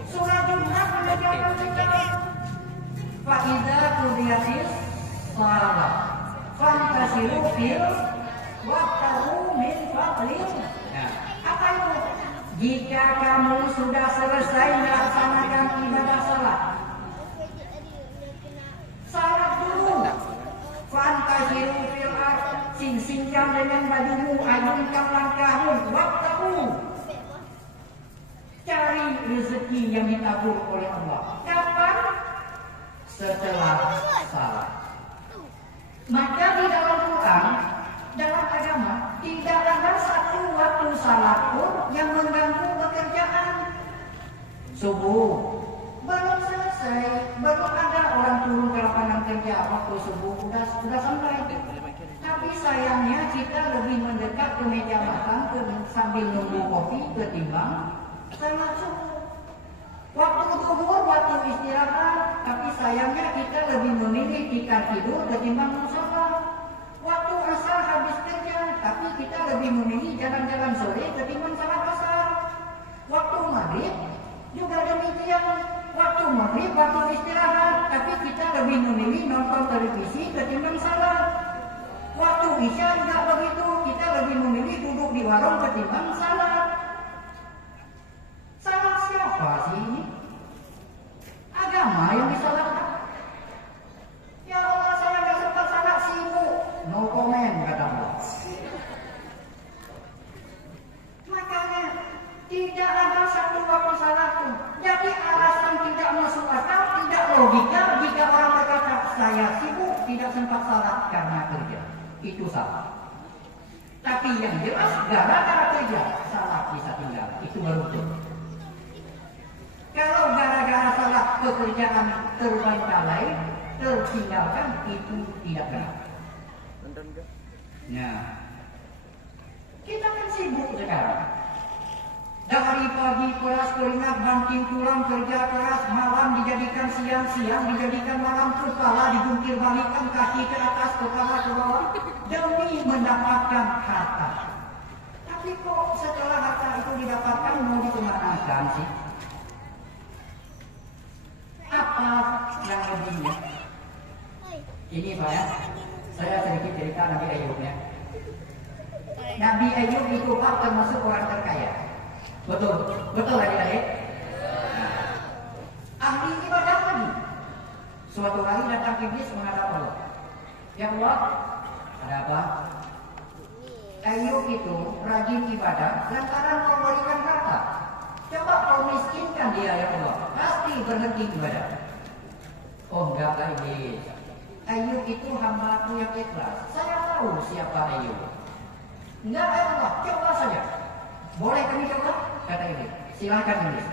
surah Jumat mengajarkan secara faiza kudiyatis salat fantasiru fil waqtahu min fadlin. Nah, apa itu? Jika kamu sudah selesai melaksanakan ibadah salat, salat dulu. Fantasiru fil ard, sing-singkan dengan bajumu, ayunkan langkahmu, waqtahu. Cari rezeki yang ditabur oleh Allah. Kapan? Setelah salat. Maka di dalam Quran, dalam agama, tidak ada satu waktu salat pun yang mengganggu pekerjaan. Subuh belum selesai, belum ada orang turun ke lapangan kerja, waktu subuh sudah sampai. Tapi sayangnya kita lebih mendekat ke meja makan sambil nunggu kopi ketimbang salat subuh. Waktu zuhur, waktu istirahat, tapi sayangnya kita lebih memilih tikar tidur ketimbang musola. Waktu asar habis kerja, tapi kita lebih memilih jalan-jalan sore ketimbang salat asar. Waktu maghrib juga demikian. Waktu maghrib, waktu istirahat, tapi kita lebih memilih nonton televisi ketimbang salat. Waktu isya juga begitu, kita lebih memilih duduk di warung ketimbang salat. Salat siapa sih ini? Agama yang disalahkan. Ya Allah, saya nggak sempat salat, sibuk. No comment, kata Allah. Makanya tidak ada satu waktu salat pun. Jadi alasan tidak masuk akal, tidak logika jika orang berkata saya sibuk tidak sempat salat karena kerja. Itu salah. Tapi yang jelas gara-gara kerja salat bisa tinggal. Itu baru betul. Kalau gara-gara salat pekerjaan terbengkalai, tertinggalkan, itu tidak benar. Nah, kita kan sibuk sekarang. Dari pagi keras keringat, banting tulang, kerja keras, malam dijadikan siang, siang dijadikan malam, kepala dijungkir balikan, kaki ke atas, kepala ke bawah, demi mendapatkan harta. Tapi kok setelah harta itu didapatkan mau dikemanakan sih? Apa yang lebihnya? Ini Pak ya, saya sedikit cerita nanti ayubnya. Nabi Ayub itu termasuk orang terkaya. Betul, betul adik-adik. Nah, ahli ibadah lagi. Suatu hari datang iblis menghadap Allah. Ya Allah, ada apa? Ayub itu rajin ibadah lantaran kau berikan harta. Coba kau miskinkan dia ya Allah, pasti berhenti ibadah. Oh enggak iblis. Ayub itu hamba-Ku yang ikhlas. Saya tahu siapa Ayub. Enggak ya Allah, coba saja. Boleh kami coba? Kata iblis. Silakan iblis.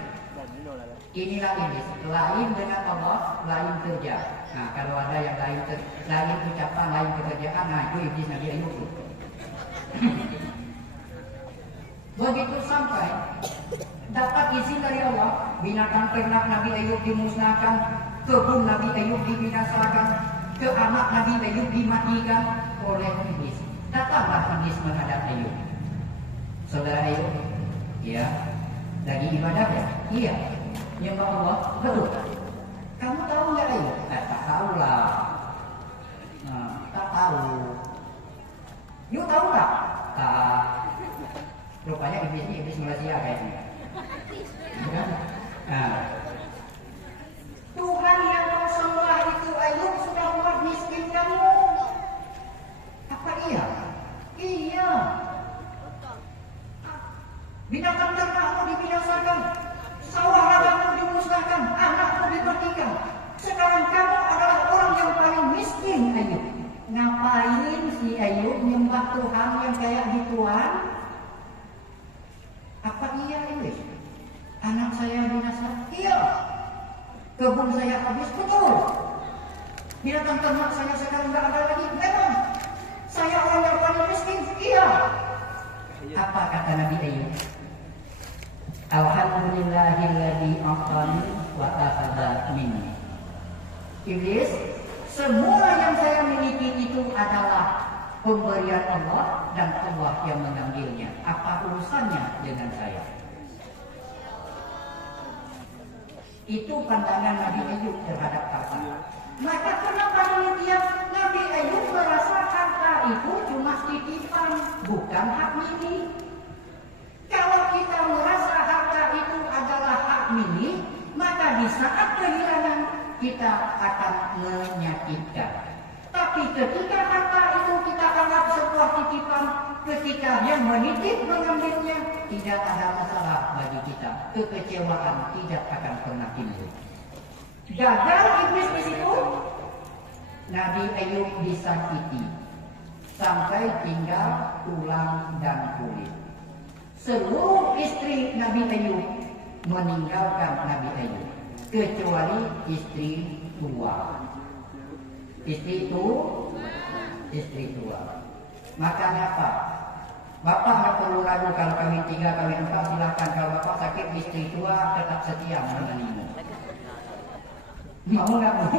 Inilah iblis. Lain dengan Allah, lain kerja. Nah kalau ada yang lain ucapan, lain pekerjaan, nah itu iblis Nabi Ayub. Begitu sampai dapat izin dari Allah, binatang ternak Nabi Ayub dimusnahkan, kebun Nabi Ayub dibinasakan, ke anak Nabi Ayub dimatikan oleh iblis. Datanglah iblis menghadap Ayub. Saudara Ayub, ya, lagi ibadah ya? Iya. Nyembah Allah, betul. Kamu tahu nggak Ayub? Tak tahu lah. Tak tahu. You tahu tak? Tak. Rupanya iblis ini iblis Malaysia kayaknya. Nah. Tuhan yang kau sembah itu Ayub sudah membuat miskin kamu. Apa iya? Iya. Binatang ternakmu dibinasakan, sawah ladangmu dimusnahkan, anakmu dimatikan. Sekarang kamu adalah orang yang paling miskin Ayub. Ngapain si Ayub nyembah Tuhan yang kayak gituan? Apa iya iblis? Anak saya binasa? Iya. Kebun saya habis? Betul. Binatang ternak saya sekarang tidak ada lagi? Memang. Saya orang yang paling miskin? Iya. Apa kata Nabi Ayub? Alhamdulillahilladzi a'tani wa akhadha minni. Iblis, semua yang saya miliki itu adalah pemberian Allah dan Allah yang mengambilnya. Apa urusannya dengan saya? Itu pandangan Nabi Ayub terhadap harta. Maka kenapa demikian? Nabi Ayub merasa harta itu cuma titipan, bukan hak milik. Kalau kita merasa harta itu adalah hak milik, maka di saat kehilangan kita akan menyakitkan. Tapi ketika harta itu kita anggap sebuah titipan, ketika yang menitip mengambilnya, tidak ada masalah bagi kita. Kekecewaan tidak akan pernah timbul. Gagal iblis di situ, Nabi Ayub disakiti sampai tinggal tulang dan kulit. Seluruh istri Nabi Ayub meninggalkan Nabi Ayub, kecuali istri tua. Istri tua. Makanya apa? Bapak nggak perlu ragu kalau kami 3, kami 4 silakan. Kalau bapak sakit istri tua tetap setia menanganimu. Mau nggak mau?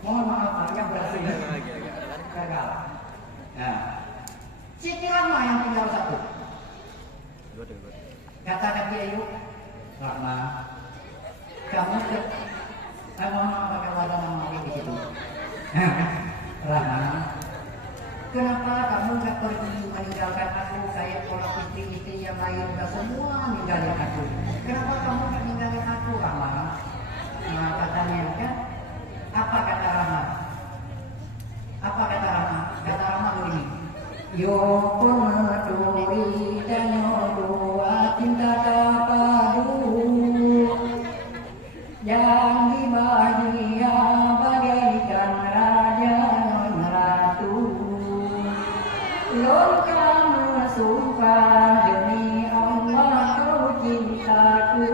Mohon maaf, hanya berhasil. Gagal. Nah, Siti Rahma yang tinggal 1. Kata Nabi Ayub, Rahma, kamu mohon maaf pakai wadah nama di situ. Rahma, kenapa kamu nggak pergi meninggalkan aku? Saya orang istri-istri yang lain sudah semua ninggalin aku. Kenapa kamu nggak ninggalin aku, Rahma? Nah, katanya kan, apa kata Rahma? Apa kata Rahma? Kata Rahma begini. Yo peneturi dan dua cinta padu yang dibahagia bagaikan raja dan ratu. Longkah bersumpah demi Allah kau cintaku,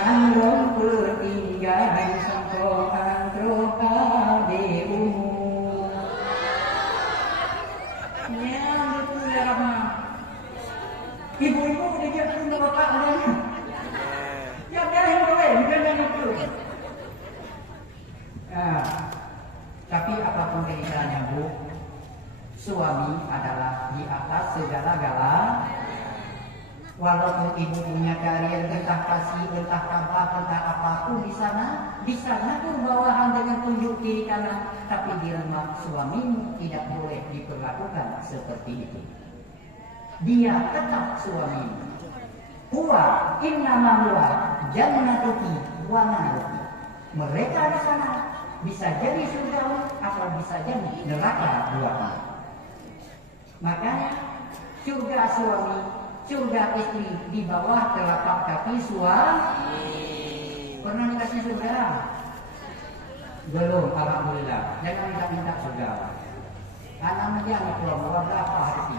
andong pertinggalan sangko antro kadeu. Ya betul ya Rahma. Ibu-ibu udah jadi punya bapak ada. Ya biarin boleh, bukan yang itu. Nah, tapi apapun keinginannya Bu, suami adalah di atas segala-gala. Walaupun ibu punya kalian entah kasih, entah kabar, entah apapun di sana tuh bawahan dengan tunjuk kiri kanan, tapi di rumah suamimu tidak boleh diperlakukan seperti itu. Dia tetap suamimu. Huwa innama huwa jannatuki wa naruki. Mereka di sana bisa jadi surga atau bisa jadi neraka buatmu. Makanya surga suami, surga istri di bawah telapak kaki suami. Pernah dikasih surga? Belum, alhamdulillah. Jangan minta surga. Anak dia anak keluar berapa hati?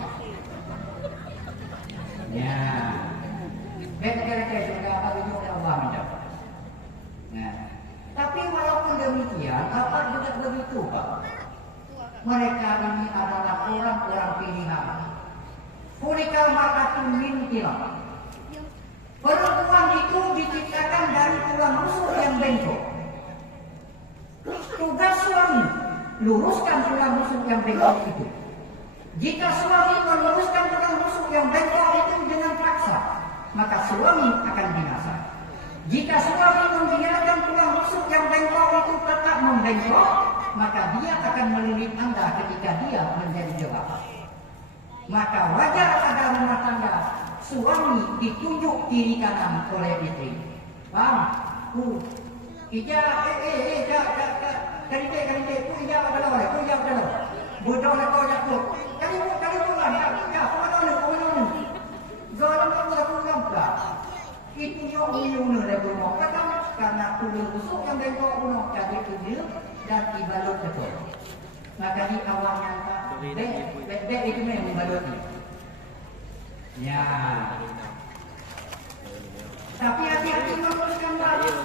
Ya, kira-kira surga apa itu Allah mendapat. Nah, tapi walaupun demikian, apa juga begitu, Pak? Mereka ini adalah orang-orang pilihan. Kulikal mar'atun min tilak. Perempuan itu diciptakan dari tulang rusuk yang bengkok. Tugas suami luruskan tulang rusuk yang bengkok itu. Jika suami meluruskan tulang rusuk yang bengkok itu dengan paksa, maka suami akan binasa. Jika suami membiarkan tulang rusuk yang bengkok itu tetap membengkok, maka dia akan melilit Anda ketika dia menjadi jelek. Maka wajar pada rumah tangga suami ditunjuk kiri kanan oleh istri. Paham? Ija, karite, ija adalah, bodoh nak kau jatuh. Kali lah, ya, kemana? Garam aku nampak. Itu yang unik dari rumah. Karena tulang rusuk yang bengkok rumah jadi kecil dan dibalut betul. Maka di awalnya bek itu memang membalutnya. Ya. Tapi hati-hati meluruskan balik.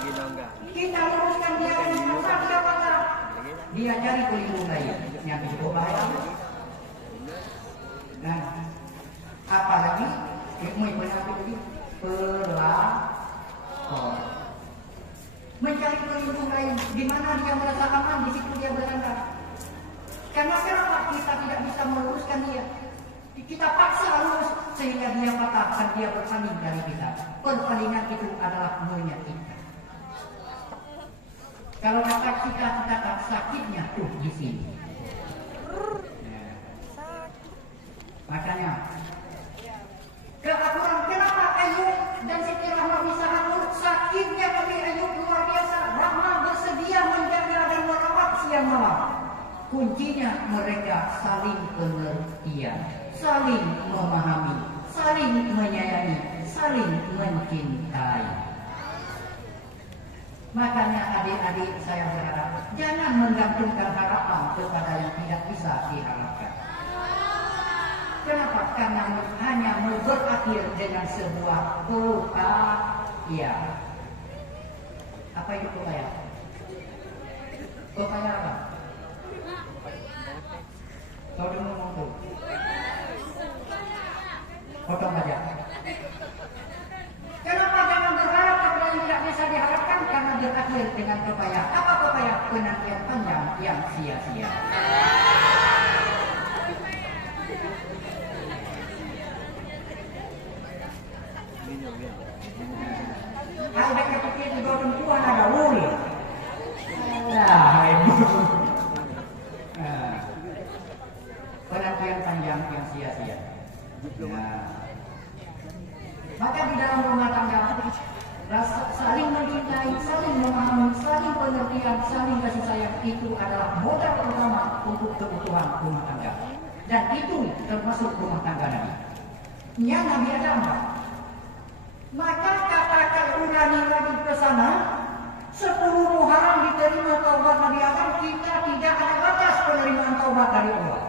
Kita luruskan dia dengan pasal. Dia cari pelindung lain yang cukup baik. Nah, apalagi ilmu penyakit ini pelakon. Mencari pelindung lain di mana dia merasa aman, di situ dia berada. Karena kenapa kita tidak bisa meluruskan dia? Kita paksa lurus sehingga dia patah dan dia berpaling dari kita. Perpalingan itu adalah menyakitkan. Kalau kata kita sakitnya tuh di sini. Makanya keakuran kenapa Ayub dan Siti Rahmah bisa akur? Sakitnya Nabi Ayub luar biasa. Rahmah bersedia menjaga dan merawat siang malam. Kuncinya mereka saling pengertian, saling memahami, saling menyayangi, saling mencintai. Makanya adik-adik saya berharap jangan menggantungkan harapan kepada yang tidak bisa diharapkan. Kenapa? Karena hanya berakhir dengan sebuah upaya. Apa itu upaya? Upaya apa? Kau dulu ngomong. Potong aja. Kenapa jangan berharap kepada yang tidak bisa diharapkan? Karena berakhir dengan upaya. Apa upaya? Penantian panjang yang sia-sia. Ada ketika di bawah perempuan ada ul. Nah, ibu. Penantian panjang yang sia-sia. Nah, maka di dalam rumah tangga saling mencintai, saling memahami, saling pengertian, saling kasih sayang itu adalah modal utama untuk kebutuhan rumah tangga. Dan itu termasuk rumah tangga Nabi. Nya Nabi Adam. Maka katakan ulangi lagi ke sana 10 Muharram diterima taubat Nabi Adam. Kita tidak ada batas penerimaan taubat dari Allah.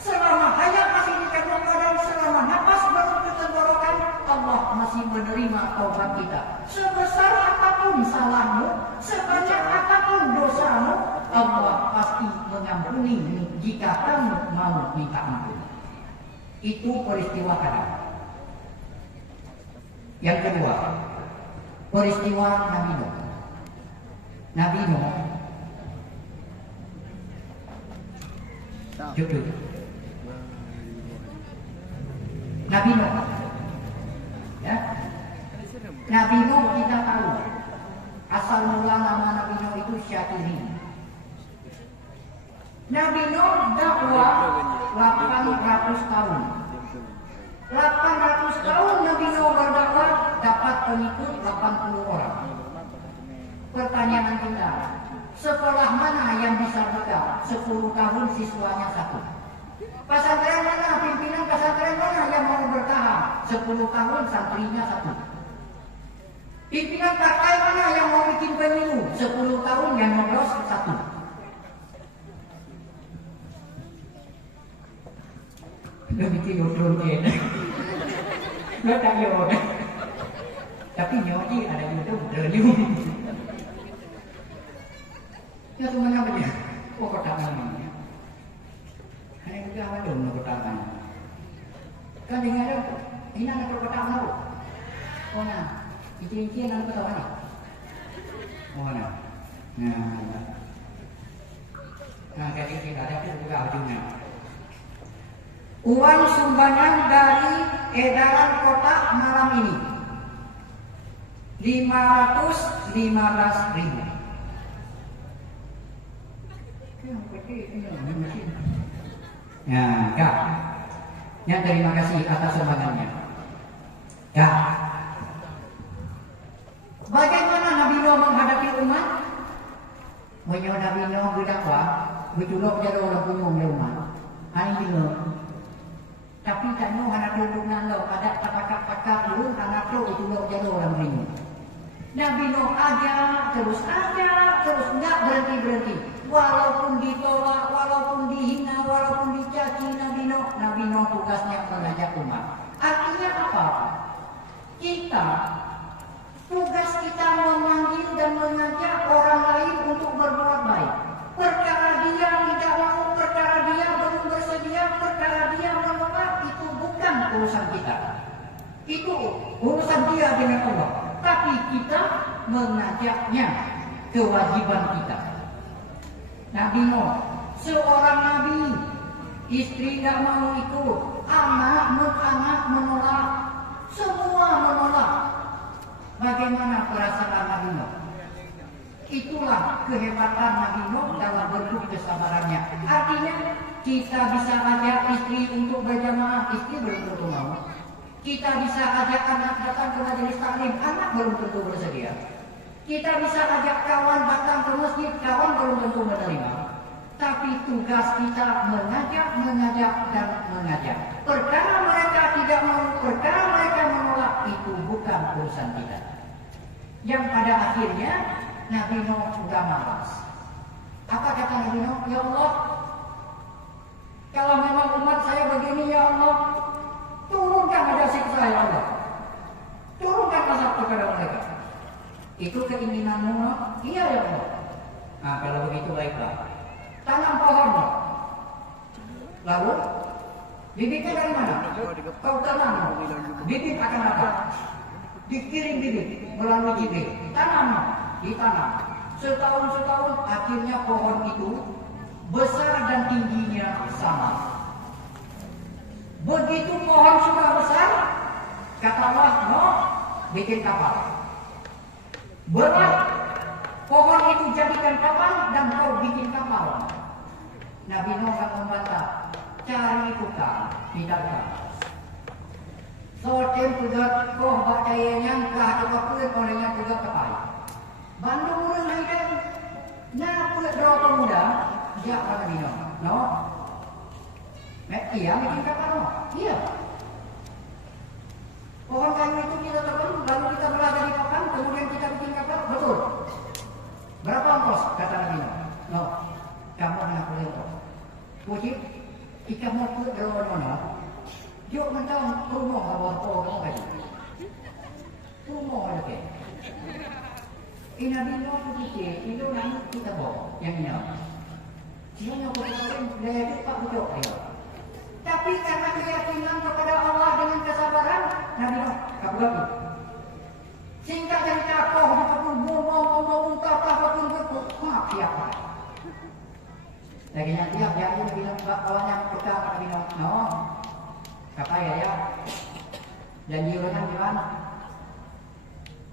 Selama hayat masih di kandung badan, selama nafas baru tenggorokan, Allah masih menerima taubat kita. Sebesar apapun salahmu, sebanyak apapun dosamu, Allah pasti mengampuni jika kamu mau minta ampun. Itu peristiwa Adam. Yang kedua, peristiwa Nabi Nuh. Nabi Nuh judul Nabi Nuh, ya, Nabi Nuh kita tahu asal mula nama Nabi Nuh itu Syakirin. Nabi Nuh dakwah 800 tahun. 800 tahun Nabi Nuh berdakwah dapat pengikut 80 orang. Pertanyaan kita, sekolah mana yang bisa buka 10 tahun siswanya 1? Pesantren mana, pimpinan pesantren mana yang mau bertahan 10 tahun santrinya 1? Pimpinan partai mana yang mau bikin pemilu 10 tahun yang nyoblos 1? Lo bikin udun kayaknya. Lo tak yuk. Tapi nyoji ada YouTube bernyum. Ya teman apa dia? Oh kotak namanya. Hanya juga apa dong no kotak namanya. Kan dengar ada ini anak kotak mau. Oh nah, izin anak kotak mana? Oh nah, nah jadi kita ada juga ujungnya. Uang sumbangan dari edaran kotak malam ini 515.000. Ya, Kak. Ya, terima kasih atas sumbangannya. Kak. Bagaimana Nabi Nuh menghadapi umat? Menyo Nabi Nuh berdakwah, berjuluk jadi orang punyung di umat. Hai Nuh. Tapi kamu anak duduk nalo, ada pakak-pakak dulu anak tu berjuluk jadi orang punyung. Nabi Nuh terus nggak berhenti. Walaupun ditolak, walaupun dihina, walaupun dicaci Nabi Nuh tugasnya mengajak umat. Artinya apa? Tugas kita memanggil dan mengajak orang lain untuk berbuat baik. Perkara dia tidak mau, perkara dia belum bersedia, perkara dia menolak, itu bukan urusan kita. Itu urusan dia dengan Allah. Tapi kita mengajaknya, kewajiban kita. Nabi Nuh, seorang nabi, istri tidak mau ikut, anak menolak, semua menolak. Bagaimana perasaan Nabi Nuh? Itulah kehebatan Nabi Nuh dalam bentuk kesabarannya. Artinya kita bisa ajak istri untuk berjamaah, istri belum tentu mau. Kita bisa ajak anak datang ke majelis taklim, anak belum tentu bersedia. Kita bisa ajak kawan datang ke masjid, kawan belum tentu menerima. Tapi tugas kita mengajak, dan mengajak. Perkara mereka tidak mau, perkara mereka menolak, itu bukan urusan kita. Yang pada akhirnya Nabi Nuh sudah malas. Apa kata Nabi Nuh? Ya Allah, kalau memang umat saya begini, ya Allah, turunkan ada siksa ya Allah. Turunkan azab kepada mereka. Itu keinginanmu, iya ya Allah. Nah kalau begitu baiklah, tanam pohon. Lalu bibitnya dari mana? Kau tanam, bibit akan ada. Dikirim bibit melalui Jibril, tanam, ditanam. Setahun akhirnya pohon itu besar dan tingginya sama. Begitu pohon sudah besar, kata Allah, Nuh, bikin kapal. Berat pohon itu jadikan kapal dan kau bikin kapal. Nabi Nuh akan membantah, cari tukang, tidak ada. Sotem pugat kau bacayanya kah kepakuin olehnya pugat kepai. Bandung orang lain, nak pugat berapa muda, dia akan Nabi Nuh. No, iya bikin kapal no, iya. Pohon kayu itu kita tebang, lalu kita belah dari papan, kemudian kita bikin kapal, betul. Berapa ongkos? Kata Nabi Nuh. No, kamu anak boleh ongkos. Puji, jika mau pulang dari mana? Yuk mentang rumah awal orang kayu. Rumah ada ke? Ini Nabi Nuh berfikir, itu nanti kita bawa yang ini. Dia yang berfikir, dia itu tak bujuk dia. Tapi karena keyakinan kepada Allah dengan kesabaran, Nabi Nuh kabur. Singkat cerita, kau dikabur ngomong maaf siapa? Lagi nanti dia itu bilang kawannya pertama Nabi Nuh, no, kata ya, janji orang gimana?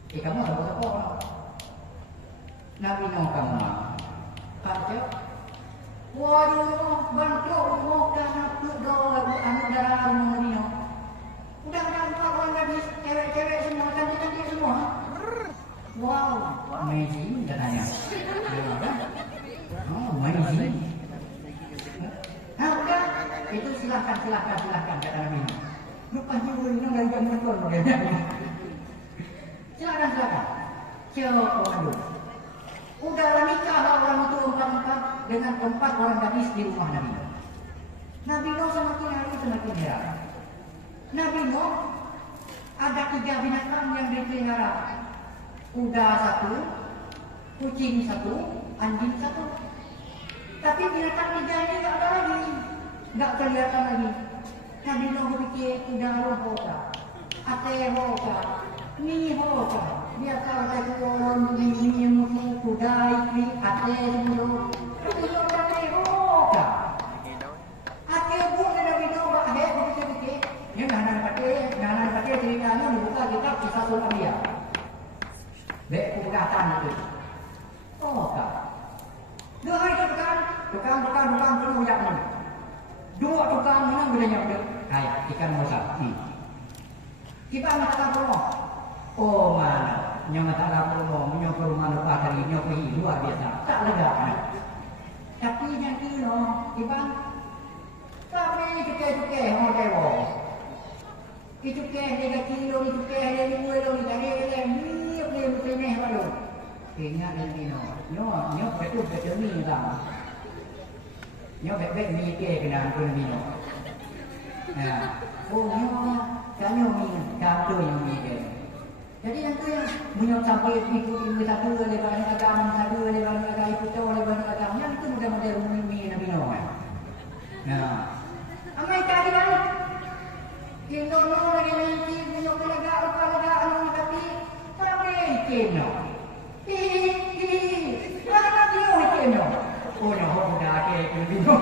Kamu apa? Nabi Nuh kamu kata, waduh, bantu muka nak doa anu darah Nabi Nuh. Udah orang gadis, cewek-cewek semua, cantik-cantik semua. Wow, amazing katanya. Oh, amazing. Udah, itu silakan kata Nabi Nuh. Rupanya Nabi dari zaman tahun modelnya. Silakan. Waduh. Udah nikah orang itu empat dengan 4 orang gadis di rumah Nabi Nuh. Nabi Nuh semakin hari semakin heran. Nabi Nuh ada 3 binatang yang dipelihara. Kuda 1, kucing 1, anjing 1. Tapi binatang 3 ini tak ada lagi, tak kelihatan lagi. Nabi Nuh berpikir kuda rohoka, ate rohoka, mi rohoka. Dia kalau saya turun ini kuda ini ate dulu. Itu ate rohoka. Ate pun Nabi Nuh bahaya berpikir. Ya nahan pakai ceritanya membuka kitab Kisasul Anbiya. Baik pembukaan itu. Oh kak. 2 hari tukang penuh yakni. 2 tukang menang bedanya udah. Hai ikan mosa. Kita mata penuh. Oh mana? Nyamata penuh menyokor rumah dari nyokori luar biasa. Tak lega. Tapi yang kilo, ibang kami cukai mau dewo. Itu dia kilo, itu dia 5 kilo, dia ni baru. Ingat ni nyo betul ni lah. Nyo bet mi ke kena pun ni no. Oh nyo kanyo mi kanto yang mi ke. Jadi yang tu yang menyo sampai ikut satu lebar agama satu lebar agama ikut lebar agama yang itu mudah model mi Nabi Nuh. Amai tadi baru Kino lagi nanti punya lega anu tapi sampai kino. Mana dia kino? Oh no, sudah ke kino.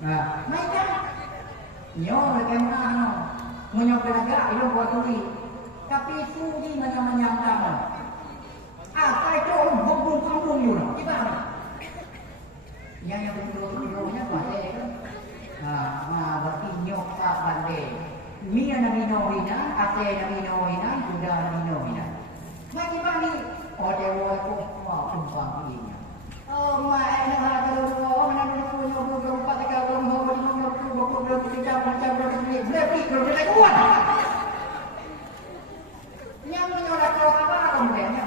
Mereka nyo kena anu punya lega itu buat tuli. Tapi sudi menyangka. Apa itu bumbung you. Gimana? Yang betul-betulnya apa berarti nyokap bandai. Mia Nabi Nuh hinan, ate Nabi Nuh hinan, kuda Nabi Nuh hinan. Macam ni? Oh dewa itu tumpang ini. Oh mai nak kalau mana punya 24 kalau mau 50 macam berarti boleh kuat. Yang menyolat apa kemudiannya?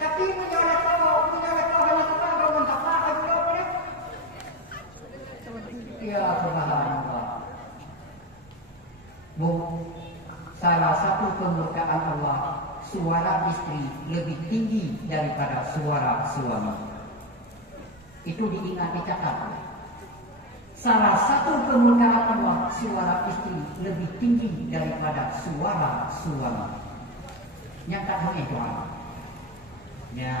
Tapi menyolat hanya apa mentapa apa dia? Ya subhanallah. Salah satu kemurkaan Allah, suara istri lebih tinggi daripada suara suami. Itu diingat dicatat. Salah satu kemurkaan Allah, suara istri lebih tinggi daripada suara suami. Yang tak boleh doa. Ya.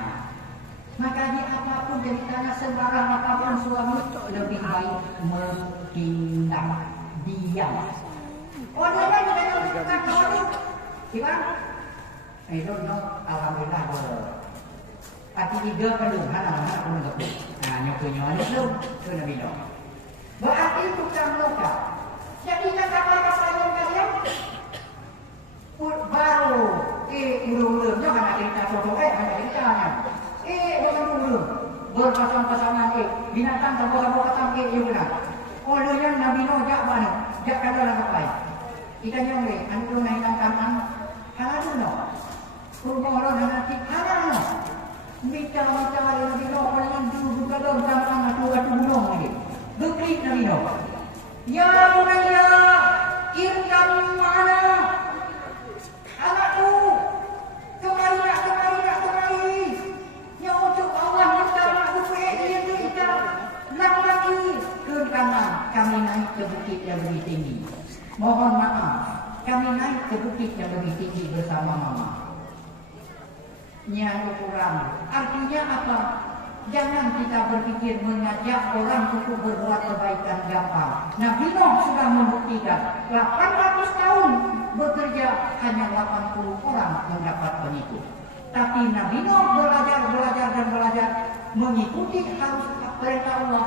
Makanya apapun ceritanya sembarang apapun suami lebih baik menghindar diam. Orang lain tidak melakukan itu, gimana? Itu alhamdulillah Hati 3 perlu, anak-anak perlu tak? Nah, nyokunya itu Nabi Nuh. Berarti tukang loka. Jadi kapal-kapal yang kalian baru ulung-ulungnya kan ada cerita contoh ada ceritanya. Ulung-ulung berpasang-pasangan binatang sama-sama pasang benar. Oleh yang Nabi Nuh jak mana? Jak kalau nak apa? Ikan yang le, anu naik tangan halal no. Rumah orang nanti halal no. Bicara Nabi Nuh orang dulu kalau tangan atu gunung lagi. Beklik Nabi Nuh. Ya bunaya, irkam mana? Anakku, kemari. Yang untuk Allah minta anakku dia tu kita. Lagi ke kanan, kami naik ke bukit yang lebih tinggi. Mohon maaf, kami naik ke bukit yang lebih tinggi bersama mama. Yang kurang, artinya apa? Jangan kita berpikir mengajak orang untuk berbuat kebaikan gampang. Nabi Nuh sudah membuktikan 800 tahun bekerja hanya 80 orang mendapat pengikut. Tapi Nabi Nuh belajar mengikuti harus perintah Allah,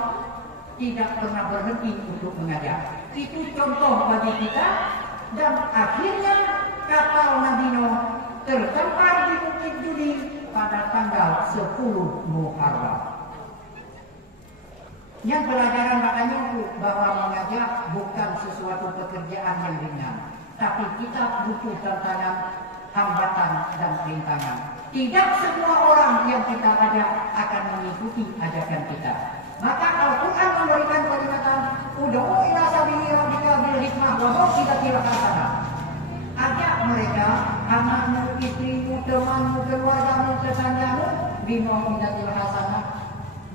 tidak pernah berhenti untuk mengajar. Itu contoh bagi kita. Dan akhirnya kapal Nabi Nuh terdampar di Bukit Duri pada tanggal 10 Muharram. Yang pelajaran makanya bahwa mengajar bukan sesuatu pekerjaan yang ringan, tapi kita butuh tantangan, hambatan dan rintangan. Tidak semua orang yang kita ajak akan mengikuti ajakan kita. Maka Al-Quran memberikan peringatan, ud'u ila sabili rabbika bil hikmah wa mau'izatil hasanah. Ajak mereka, anakmu, istrimu, temanmu, keluargamu, tetanggamu, bimau'izatil hasanah,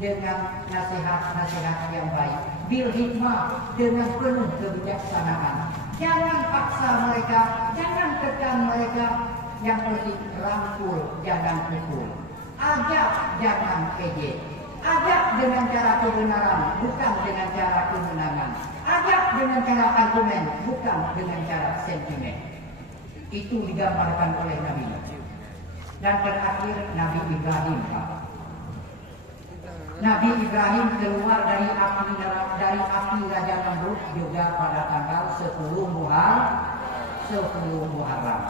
dengan nasihat-nasihat yang baik, bil hikmah, dengan penuh kebijaksanaan. Jangan paksa mereka, jangan tekan mereka, yang penting rangkul, jangan pukul. Ajak, jangan ejek. Ajak dengan cara kebenaran, bukan dengan cara kemenangan. Ajak dengan cara argumen, bukan dengan cara sentimen. Itu digambarkan oleh Nabi. Dan terakhir Nabi Ibrahim. Nabi Ibrahim keluar dari api Raja Namrud juga pada tanggal 10 Muharram.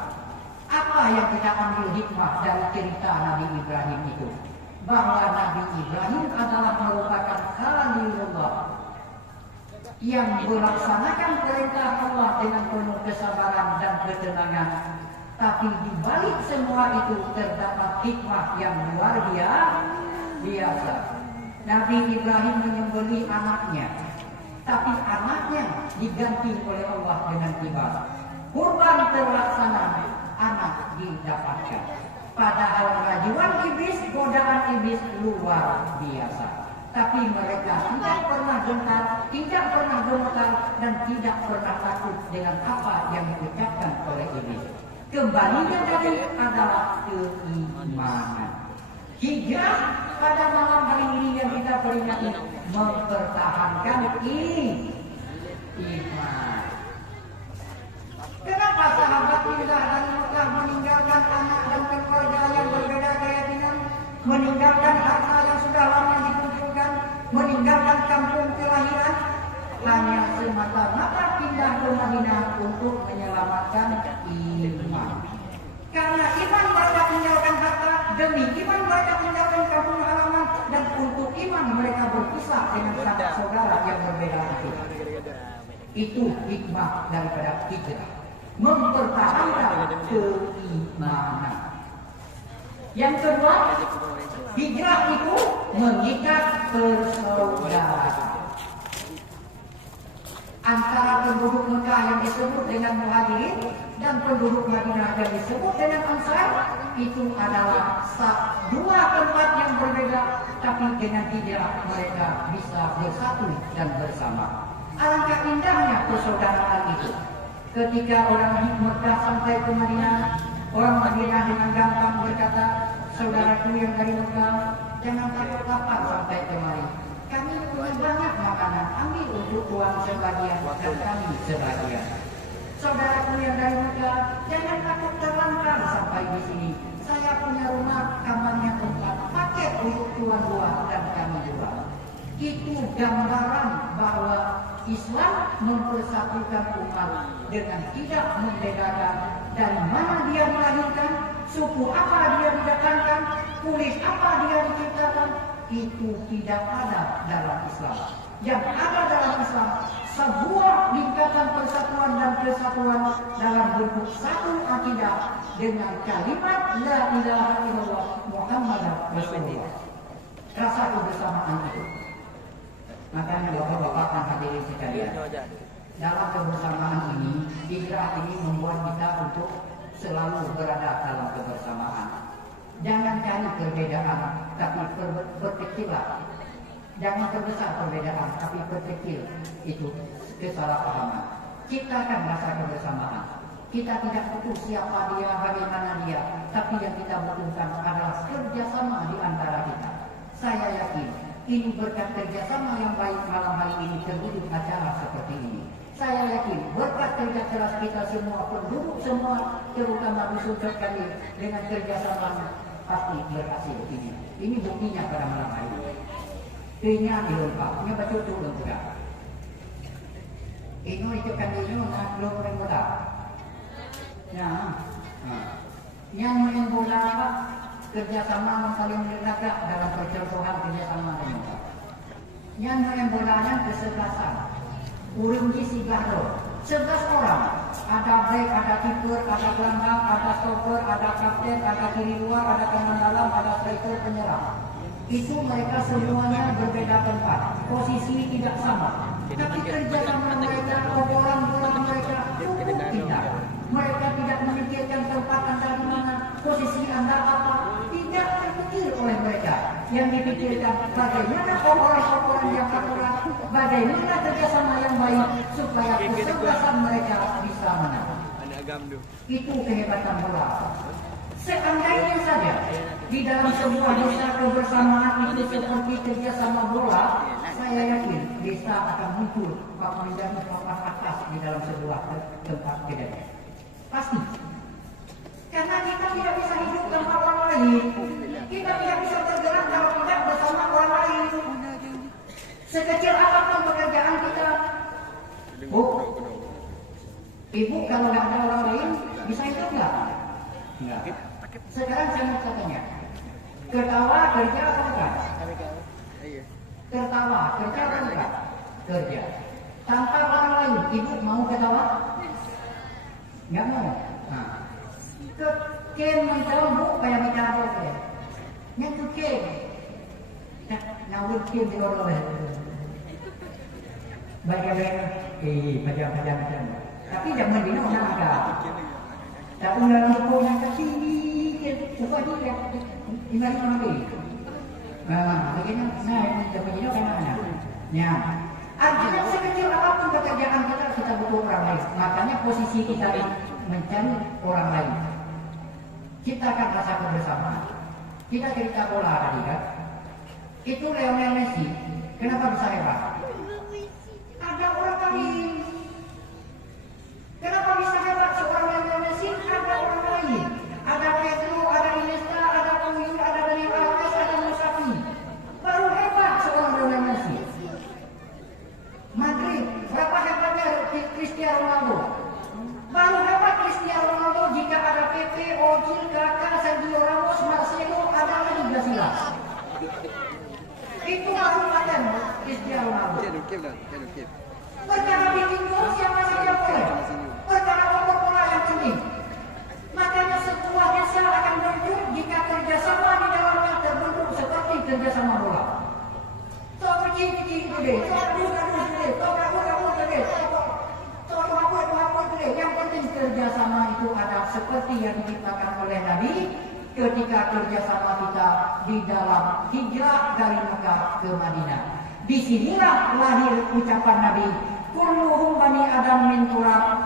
Apa yang kita ambil hikmah dari cerita Nabi Ibrahim itu? Bahwa Nabi Ibrahim adalah merupakan Khalilullah yang melaksanakan perintah Allah dengan penuh kesabaran dan ketenangan. Tapi di balik semua itu terdapat hikmah yang luar biasa. Nabi Ibrahim menyembelih anaknya, tapi anaknya diganti oleh Allah dengan tiba. Kurban terlaksana, anak didapatkan. Padahal rajuan iblis, godaan iblis luar biasa. Tapi mereka tidak pernah gentar, tidak pernah gemetar, dan tidak pernah takut dengan apa yang diucapkan oleh iblis. Kembalinya dari adalah keimanan. Hijrah pada malam hari ini yang kita peringati mempertahankan iman. Kenapa sahabat pindah dan Mekah meninggalkan anak dan keluarga yang berbeda keyakinan, meninggalkan harta yang sudah lama dikumpulkan, meninggalkan kampung kelahiran, hanya semata-mata pindah ke Madinah untuk menyelamatkan iman. Karena iman mereka tinggalkan harta, demi iman mereka tinggalkan kampung halaman, dan untuk iman mereka berpisah dengan sanak saudara yang berbeda itu. Itu hikmah daripada hijrah, mempertahankan keimanan. Yang kedua, hijrah itu mengikat persaudaraan antara penduduk Mekah yang disebut dengan Muhajirin dan penduduk Madinah yang disebut dengan Ansar. Itu adalah dua tempat yang berbeda, tapi dengan hijrah mereka bisa bersatu dan bersama. Alangkah indahnya persaudaraan itu. Ketika orang Mekah sampai ke Madinah, orang Madinah dengan gampang berkata, saudaraku yang dari Mekah, jangan takut lapar sampai kemari. Kami punya banyak makanan, ambil untuk tuan sebagian dan kami sebagian. Saudaraku yang dari Mekah, jangan takut terlantar sampai di sini. Saya punya rumah, kamarnya tempat, paket untuk tuan dua dan kami dua. Itu gambaran bahwa Islam mempersatukan umat dengan tidak membedakan dari mana dia dilahirkan, suku apa dia didatangkan, kulit apa dia diciptakan. Itu tidak ada dalam Islam. Yang ada dalam Islam sebuah lingkaran persatuan dan kesatuan dalam bentuk satu akidah dengan kalimat La ilaha illallah Muhammadar Rasulullah. Rasa kebersamaan itu. Makanya bapak-bapak dan hadirin sekalian, dalam kebersamaan ini, hijrah ini membuat kita untuk selalu berada dalam kebersamaan. Jangan cari perbedaan, tapi perkecillah. Jangan terbesar perbedaan, tapi perkecil itu kesalahpahaman. Ciptakan rasa kebersamaan. Kita tidak butuh siapa dia, bagaimana dia, tapi yang kita butuhkan adalah kerjasama di antara kita. Saya yakin ini berkat kerjasama yang baik malam hari ini terwujud acara seperti ini. Saya yakin berkat kerja keras kita semua, penduduk semua, terutama di Sulsel kali dengan kerjasama pasti berhasil ini. Ini buktinya pada malam hari ini. Ini dilengkap, ini betul-betul lengkap. Ini itu kan ini nak belum muda. Nah, yang main bola kerjasama saling berlagak dalam percontohan kerjasama dengan. Yang main bolanya kesebelasan. Urung di Sigaro 11 orang, ada back, ada kiper, ada gelandang, ada stopper, ada kapten, ada kiri luar, ada kanan dalam, ada striker penyerang. Itu mereka semuanya berbeda tempat, posisi tidak sama, tapi kerjasama mereka, bola mereka cukup indah. Mereka tidak memikirkan tempat anda di mana, posisi anda apa, tidak terpikir oleh mereka. Yang dipikirkan bagaimana orang-orang yang akurat, bagaimana kerjasama yang baik supaya kesebelasan mereka bisa menang. Itu kehebatan bola. Seandainya saja di dalam sebuah desa kebersamaan itu seperti kerjasama bola, saya yakin desa akan muncul menjadi papan atas di dalam sebuah tempat kejadian. Pasti. Karena kita tidak bisa hidup tanpa orang lain. Kita tidak bisa bergerak kalau tidak bersama orang lain. Sekecil apapun pekerjaan kita. Bu, ibu kalau nggak ada orang lain bisa hidup nggak? Nggak. Sekarang saya mau tanya, ketawa kerja atau bukan? Tertawa kerja atau bukan? Kerja. Tanpa orang lain, ibu mau ketawa? Nggak mau. Nah. Kem menjauh bu kayak bicara apa? Nyentuh kem. Nawur kem di luar. Baca macam. Tapi jangan dino nak ada. Tak ulang hukum yang kesini. Bukan dia. Ini mana? Bagaimana? Nah, kita begini kan mana? Ya. Artinya sekecil apapun pekerjaan kita butuh orang lain. Makanya posisi kita mencari orang lain. Ciptakan rasa kebersamaan. Kita cerita bola tadi kan. Itu Lionel Messi. Kenapa bisa hebat? Ada orang lain. Kenapa bisa hebat seorang Lionel Messi? Ada orang lain. Ada Pedro, ada Iniesta, ada Puyol, ada Dani Alves, ada Musafi. Baru hebat seorang Lionel Messi. Madrid, berapa hebatnya Cristiano Ronaldo? Baru hebat Cristiano Ronaldo jika ada Pepe, Ozil, Kakak, Sergio Ramos, Marcelo, ada lagi Casillas. Itu baru paten Cristiano Ronaldo. Perkara bikin gol siapa saja boleh. Perkara nomor bola yang penting. Makanya sebuah desa akan bentuk jika kerjasama di dalamnya terbentuk seperti kerjasama bola. Tok begini gede, tok gede, tok gede. Yang penting kerjasama itu ada seperti yang diciptakan oleh Nabi ketika kerjasama kita di dalam hijrah dari Mekah ke Madinah. Disinilah lahir ucapan Nabi, kulluhum bani Adam min turab.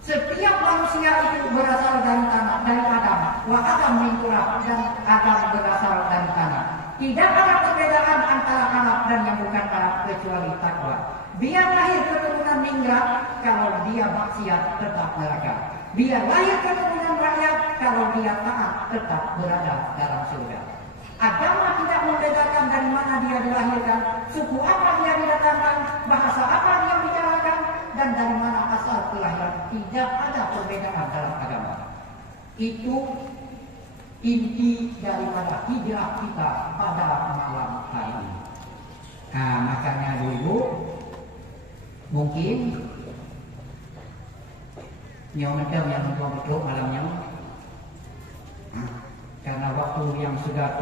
Setiap manusia itu berasal dari tanah, dari Adam. Wa Adam min turab, dan Adam berasal dari tanah. Tidak ada perbedaan antara Arab dan yang bukan Arab kecuali takwa. Biar lahir keturunan ningrat, kalau dia maksiat tetap neraka. Biar lahir keturunan rakyat, kalau dia taat tetap berada dalam surga. Agama tidak membedakan dari mana dia dilahirkan, suku apa dia didatangkan, bahasa apa dia bicarakan, dan dari mana asal kelahiran. Tidak ada perbedaan dalam agama. Itu inti daripada hijrah kita pada malam hari ini. Nah, makanya dulu mungkin macam yang betul malamnya karena waktu yang sudah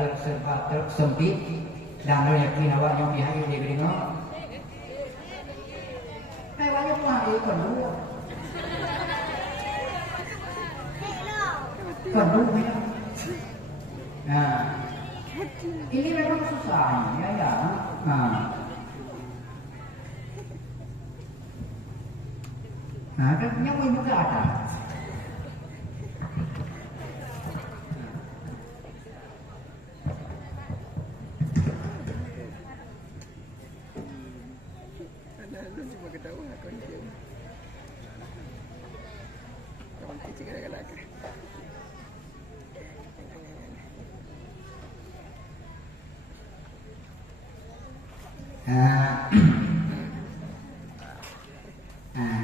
tersempit dan yakin awak yang dihayal di Geringo kayaknya pun ada penuh nah ini memang susah ya. Nah, kan yang mau buka ada. Cuma ketawa. Nah,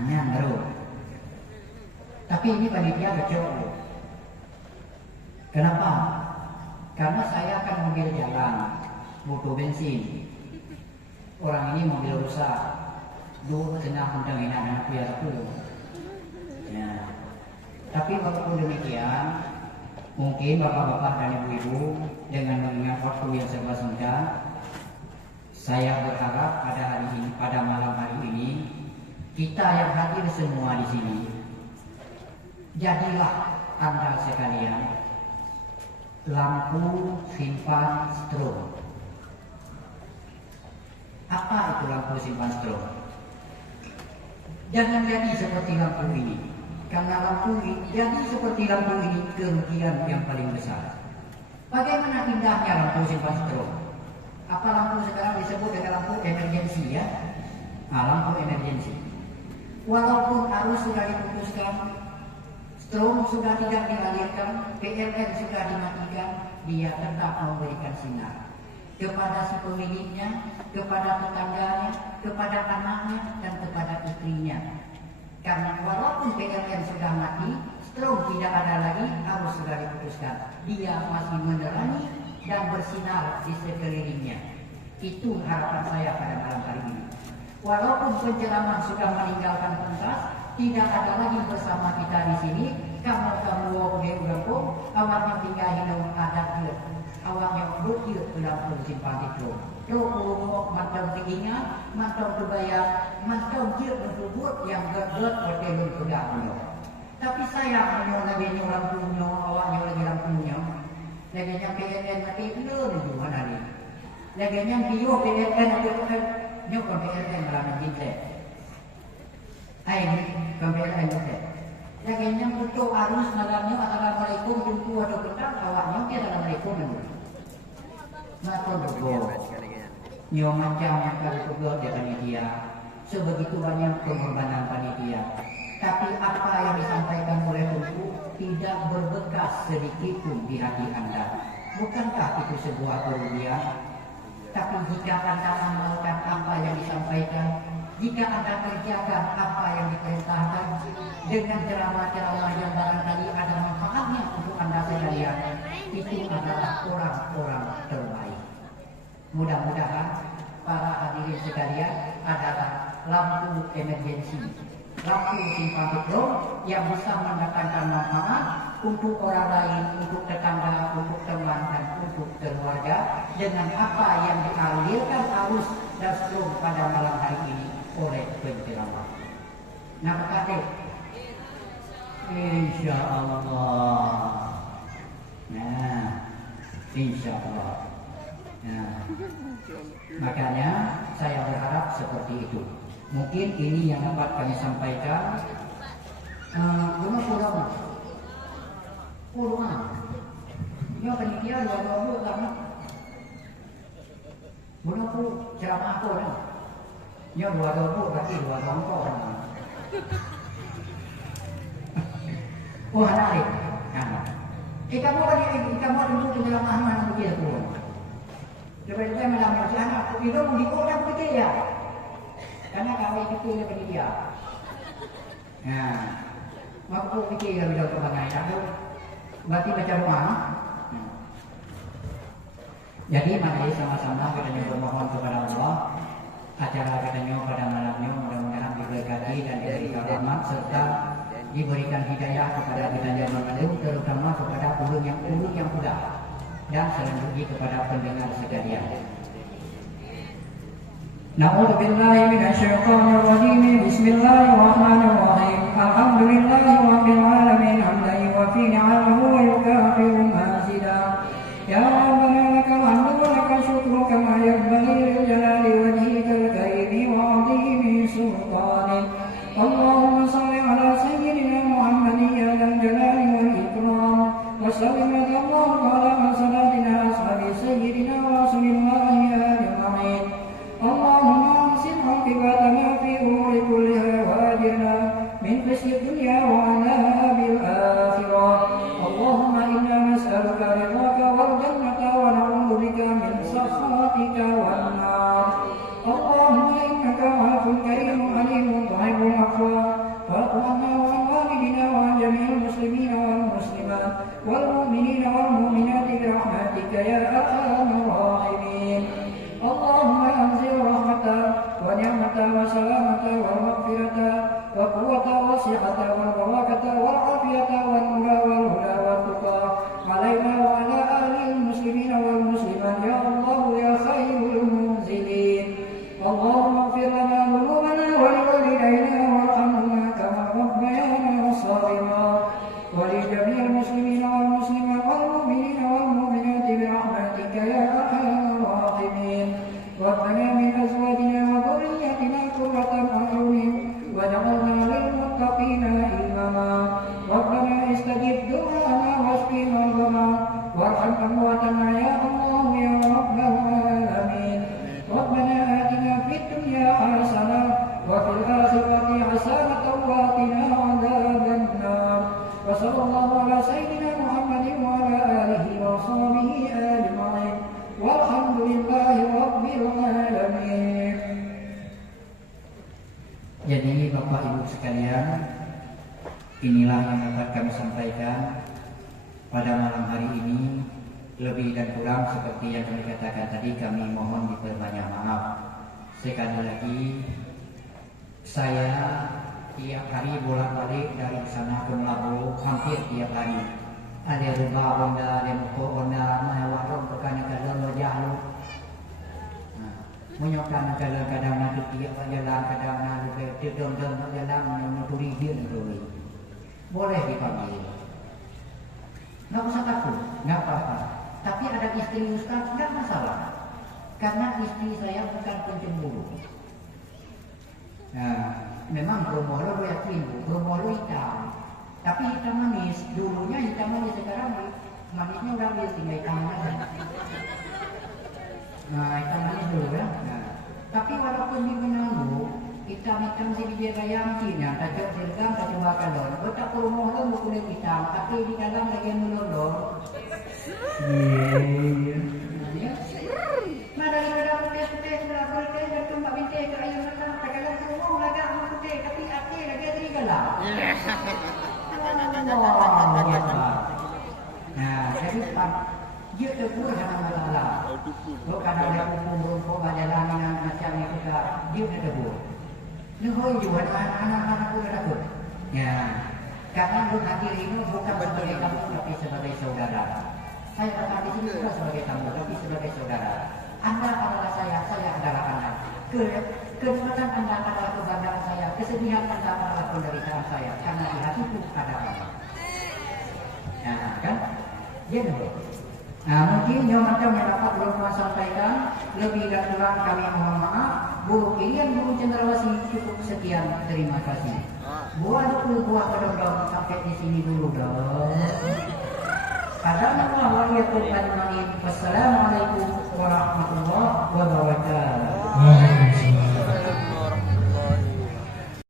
nah baru. Tapi ini panitia kecil. Kenapa? Karena saya kan mobil jalan, butuh bensin. Orang ini mobil rusak, dulu senang mendengar anak biar aku. Ya. Tapi walaupun demikian, mungkin bapak-bapak dan ibu-ibu dengan mengingat waktu yang serba singkat, saya berharap pada hari ini, pada malam hari ini, kita yang hadir semua di sini, jadilah Anda sekalian lampu simpan strom. Apa itu lampu simpan strom? Jangan jadi seperti lampu ini, karena lampu ini jadi seperti lampu ini kerugian yang paling besar. Bagaimana indahnya lampu simpan strom? Apa lampu sekarang disebut dengan lampu emergensi ya? Lampu emergensi. Walaupun arus sudah diputuskan, strom sudah tidak dialirkan, PLN sudah dimatikan, dia tetap memberikan sinar kepada si pemiliknya, kepada tetangganya, kepada anaknya, dan kepada istrinya. Karena walaupun PLN sudah mati, strom tidak ada lagi, arus sudah diputuskan, dia masih menerangi dan bersinar di sekelilingnya. Itu harapan saya pada malam hari ini. Walaupun penceraman sudah meninggalkan pentas, tidak ada lagi bersama kita di sini. Kamu dia berangkum, awaknya tinggal hidup adat dia, awaknya bukit dalam simpan itu. Roh macam keingat, macam kebayang, macam dia berbubut yang gerget bertelur sudah punya. Tapi saya punya lagi orang punya, awaknya lagi orang punya. Lagi yang PNN mati belum di mana ni? Lagi yang bio PNN ada bukan nyokon PNN malah menjintai. Ini PNN betul. Lagi yang betul arus malamnya assalamualaikum jumpa ada petang awaknya dia assalamualaikum dulu. Maka berbau. Nyo macam yang kali kedua dia panitia. Sebegitu banyak pengorbanan panitia. Tapi apa yang disampaikan oleh Tuku tidak berbekas sedikit pun di hati Anda. Bukankah itu sebuah kerugian? Tapi jika Anda mengamalkan apa yang disampaikan, jika Anda kerjakan apa yang diperintahkan dengan ceramah-ceramah yang barangkali ada manfaatnya untuk Anda sekalian, itu adalah orang-orang terbaik. Mudah-mudahan para hadirin sekalian adalah lampu emergensi, lampu simpan petrol yang bisa mendatangkan manfaat untuk orang lain, untuk tetangga, untuk teman, dan untuk keluarga dengan apa yang dialirkan arus dan strom pada malam hari ini oleh penceramah. Nah, kata insya Allah. Nah, insya Allah. Nah, makanya saya berharap seperti itu. Mungkin ini yang dapat kami sampaikan. Puluhan. Ini penitia dua karena menunggu ceramah aku kan. Ini dua berarti dua tongkol. Oh, menarik. Kamu dulu ceramah mana begitu pun. Lepas itu malam yang anak itu di kota begitu ya. Karena kami itu lebih dia. Nah, waktu pikir bila kebangai aku berarti baca rumah. Jadi mari sama-sama kita bermohon kepada Allah acara katanya pada malamnya mudah-mudahan diberkati dan diberikan rahmat serta diberikan hidayah kepada kita yang mengandung, terutama kepada ulun yang muda dan selanjutnya kepada pendengar sekalian. Na'udzu billahi minasyaitonir rajim. Bismillahirrahmanirrahim. Alhamdulillahi rabbil alamin hamdan yuwaffi ni'amahu wa yukafi'u mazida. Ya Rabbana lakal hamdu wa lakal syukru kama yanbaghi lil jalali wajhikal karimi wa 'azimi sultanik. Allahumma shalli ala sayyidina Muhammadin ya dzal jalali wal ikram. Wa sallim ala sayyidina ashabi sayyidina Rasulillahi ajma'in. Allahumma ahsin 'aqibatana fi umuri kulliha wa ajirna min khizyi dunya wa 'adzabil akhirah. والمؤمنين والمؤمنات برحمتك يا أرحم الراحمين اللهم أنزل رحمة ونعمة وسلامة والمغفرة وقوة والصحة والبركة والعافية والنور والهدى والتقى علينا وعلى أهل المسلمين والمسلمات يا الله يا خير المنزلين اللهم اغفر لنا ذنوبنا ولوالدينا وارحمنا كما ربيانا صغيرا ولجميع المسلمين والمسلمات والمؤمنين والمؤمنات برحمتك يا أرحم الراحمين ربنا من أزواجنا وذريتنا قرة أعين واجعلنا للمتقين إماما ربنا استجب دعاءنا واشف مرضنا وارحم أمواتنا يا الله يا رب العالمين ربنا آتنا في الدنيا حسنة وفي الآخرة حسنة وقنا عذاب النار وصلى الله على سيدنا محمد وعلى آله وصحبه أجمعين والحمد لله رب العالمين. Jadi Bapak Ibu sekalian, inilah yang dapat kami sampaikan pada malam hari ini. Lebih dan kurang seperti yang kami katakan tadi, kami mohon diperbanyak maaf. Sekali lagi, saya tiap hari bolak-balik dari sana ke Melabu, hampir tiap hari. Ada rumah Honda, ada muka Honda, warung kadang-kadang berjalan. Menyokkan kadang-kadang nanti tiap jalan, kadang nanti tiap-tiap jalan menuturi dia nanti. Boleh dipanggil. Nggak usah takut, nggak apa-apa. Tapi ada istri Ustaz, nggak masalah. Karena istri saya bukan pencemburu. Nah, memang bermolo yakin, bermolo hitam. Tapi hitam manis, dulunya hitam manis, sekarang manisnya udah ambil, tinggal hitam manis. Nah, hitam manis dulu ya. Nah, tapi walaupun di Menanggu, hitam-hitam si dia gayam Cina, tajam sirgam, tajam bakalon. Betak bermolo kulit hitam, tapi di dalam lagi melolong. Nah, daripada putih-putih, sebelah putih, dan tumbak bintik ke ayam renang, terkadang semua lagak sama putih, tapi hati lagi ada galau. Nah, jadi Pak, dia tegur dengan masalah. Kalau kadang dia kumpul-kumpul pada jalan macam itu, dia tegur. Nuhoi juga anak-anak pun takut. Ya, karena lu hadir ini bukan sebagai kamu, tapi sebagai saudara. Saya datang di sini bukan sebagai tamu, tapi sebagai saudara. Anda adalah saya adalah Anda. Kenikmatan Anda adalah kebanggaan saya, kesedihan Anda adalah penderitaan saya, karena di hatiku ada Anda. Nah, kan? Dia dulu. Nah, mungkin yang macam yang dapat belum saya sampaikan, lebih dan kurang kami mohon maaf. Bu Kilian, Guru Cendrawasih, cukup sekian, terima kasih. Buah kodok sampai di sini dulu dong. Assalamualaikum warahmatullahi wabarakatuh.